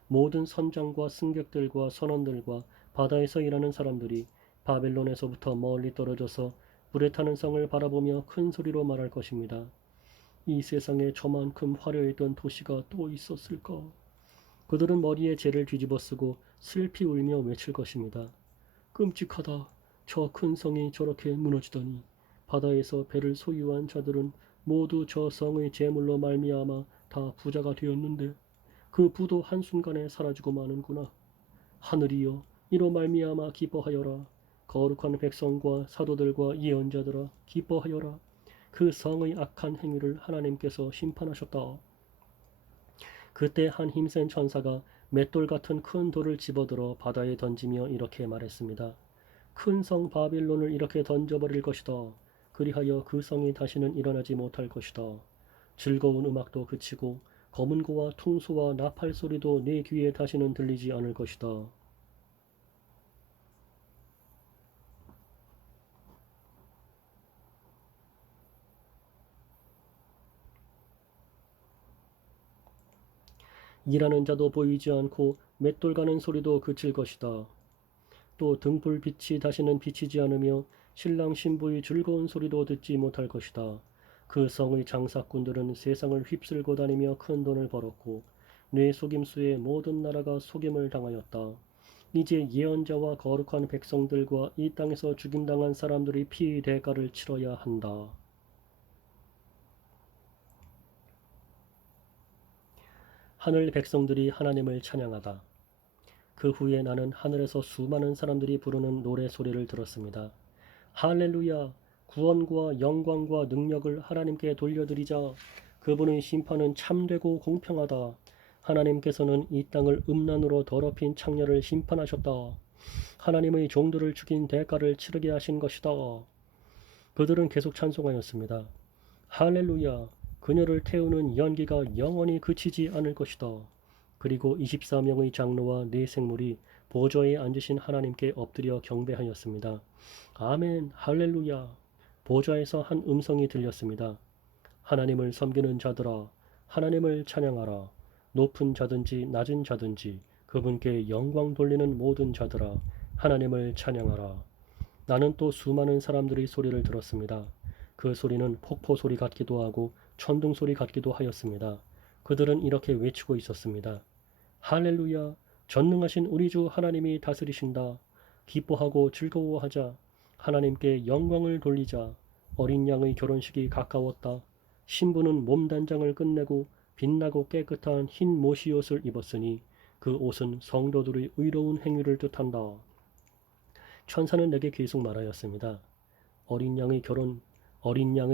모든 선장과 승객들과 선원들과 바다에서 일하는 사람들이 바벨론에서부터 멀리 떨어져서 불에 타는 성을 바라보며 큰 소리로 말할 것입니다. 이 세상에 저만큼 화려했던 도시가 또 있었을까? 그들은 머리에 재를 뒤집어 쓰고 슬피 울며 외칠 것입니다. 끔찍하다. 저 큰 성이 저렇게 무너지다니. 바다에서 배를 소유한 자들은 모두 저 성의 재물로 말미암아 다 부자가 되었는데 그 부도 한순간에 사라지고 마는구나. 하늘이여 이로 말미암아 기뻐하여라. 거룩한 백성과 사도들과 예언자들아 기뻐하여라. 그 성의 악한 행위를 하나님께서 심판하셨다. 그때 한 힘센 천사가 맷돌 같은 큰 돌을 집어들어 바다에 던지며 이렇게 말했습니다. 큰 성 바빌론을 이렇게 던져버릴 것이다. 그리하여 그 성이 다시는 일어나지 못할 것이다. 즐거운 음악도 그치고 검은 고와 퉁소와 나팔 소리도 네 귀에 다시는 들리지 않을 것이다. 일하는 자도 보이지 않고 맷돌 가는 소리도 그칠 것이다. 또 등불빛이 다시는 비치지 않으며 신랑 신부의 즐거운 소리도 듣지 못할 것이다. 그 성의 장사꾼들은 세상을 휩쓸고 다니며 큰 돈을 벌었고 뇌 속임수에 모든 나라가 속임을 당하였다. 이제 예언자와 거룩한 백성들과 이 땅에서 죽임당한 사람들이 피의 대가를 치러야 한다. 하늘 백성들이 하나님을 찬양하다. 그 후에 나는 하늘에서 수많은 사람들이 부르는 노래 소리를 들었습니다. 할렐루야! 구원과 영광과 능력을 하나님께 돌려드리자. 그분의 심판은 참되고 공평하다. 하나님께서는 이 땅을 음란으로 더럽힌 창녀를 심판하셨다. 하나님의 종들을 죽인 대가를 치르게 하신 것이다. 그들은 계속 찬송하였습니다. 할렐루야! 그녀를 태우는 연기가 영원히 그치지 않을 것이다. 그리고 24명의 장로와 네 생물이 보좌에 앉으신 하나님께 엎드려 경배하였습니다. 아멘, 할렐루야! 보좌에서 한 음성이 들렸습니다. 하나님을 섬기는 자들아, 하나님을 찬양하라. 높은 자든지 낮은 자든지 그분께 영광 돌리는 모든 자들아, 하나님을 찬양하라. 나는 또 수많은 사람들의 소리를 들었습니다. 그 소리는 폭포 소리 같기도 하고 천둥 소리 같기도 하였습니다. 그들은 이렇게 외치고 있었습니다. 할렐루야! 전능하신 우리 주 하나님이 다스리신다. 기뻐하고 즐거워하자. 하나님께 영광을 돌리자. 어린 양의 결혼식이 가까웠다. 신부는 몸단장을 끝내고 빛나고 깨끗한 흰 모시옷을 입었으니 그 옷은 성도들의 의로운 행위를 뜻한다. 천사는 내게 계속 말하였습니다. 어린 양의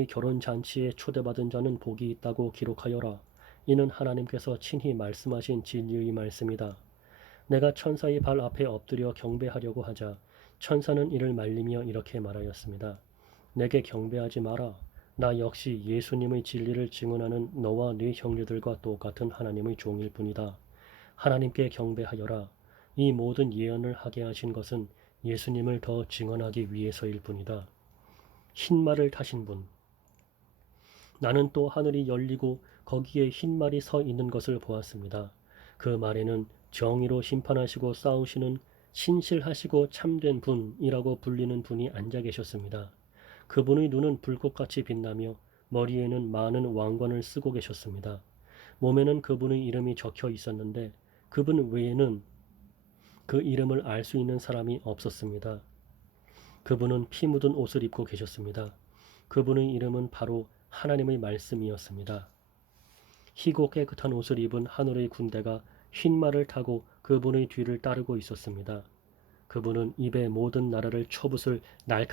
결혼 잔치에 초대받은 자는 복이 있다고 기록하여라. 이는 하나님께서 친히 말씀하신 진리의 말씀이다. 내가 천사의 발 앞에 엎드려 경배하려고 하자 천사는 이를 말리며 이렇게 말하였습니다. 내게 경배하지 마라. 나 역시 예수님의 진리를 증언하는 너와 네 형제들과 똑같은 하나님의 종일 뿐이다. 하나님께 경배하여라. 이 모든 예언을 하게 하신 것은 예수님을 더 증언하기 위해서일 뿐이다. 흰 말을 타신 분. 나는 또 하늘이 열리고 거기에 흰 말이 서 있는 것을 보았습니다. 그 말에는 정의로 심판하시고 싸우시는 신실하시고 참된 분이라고 불리는 분이 앉아 계셨습니다. 그분의 눈은 불꽃같이 빛나며 머리에는 많은 왕관을 쓰고 계셨습니다. 몸에는 그분의 이름이 적혀 있었는데 그분 외에는 그 이름을 알 수 있는 사람이 없었습니다. 그분은 피 묻은 옷을 입고 계셨습니다. 그분의 이름은 바로 하나님의 말씀이었습니다. 희고 깨끗한 옷을 입은 하늘의 군대가 흰 말을 타고 그분의 뒤를 따르고 있었습니다. 그분은 입에 모든 나라를 쳐붓을 날카롭게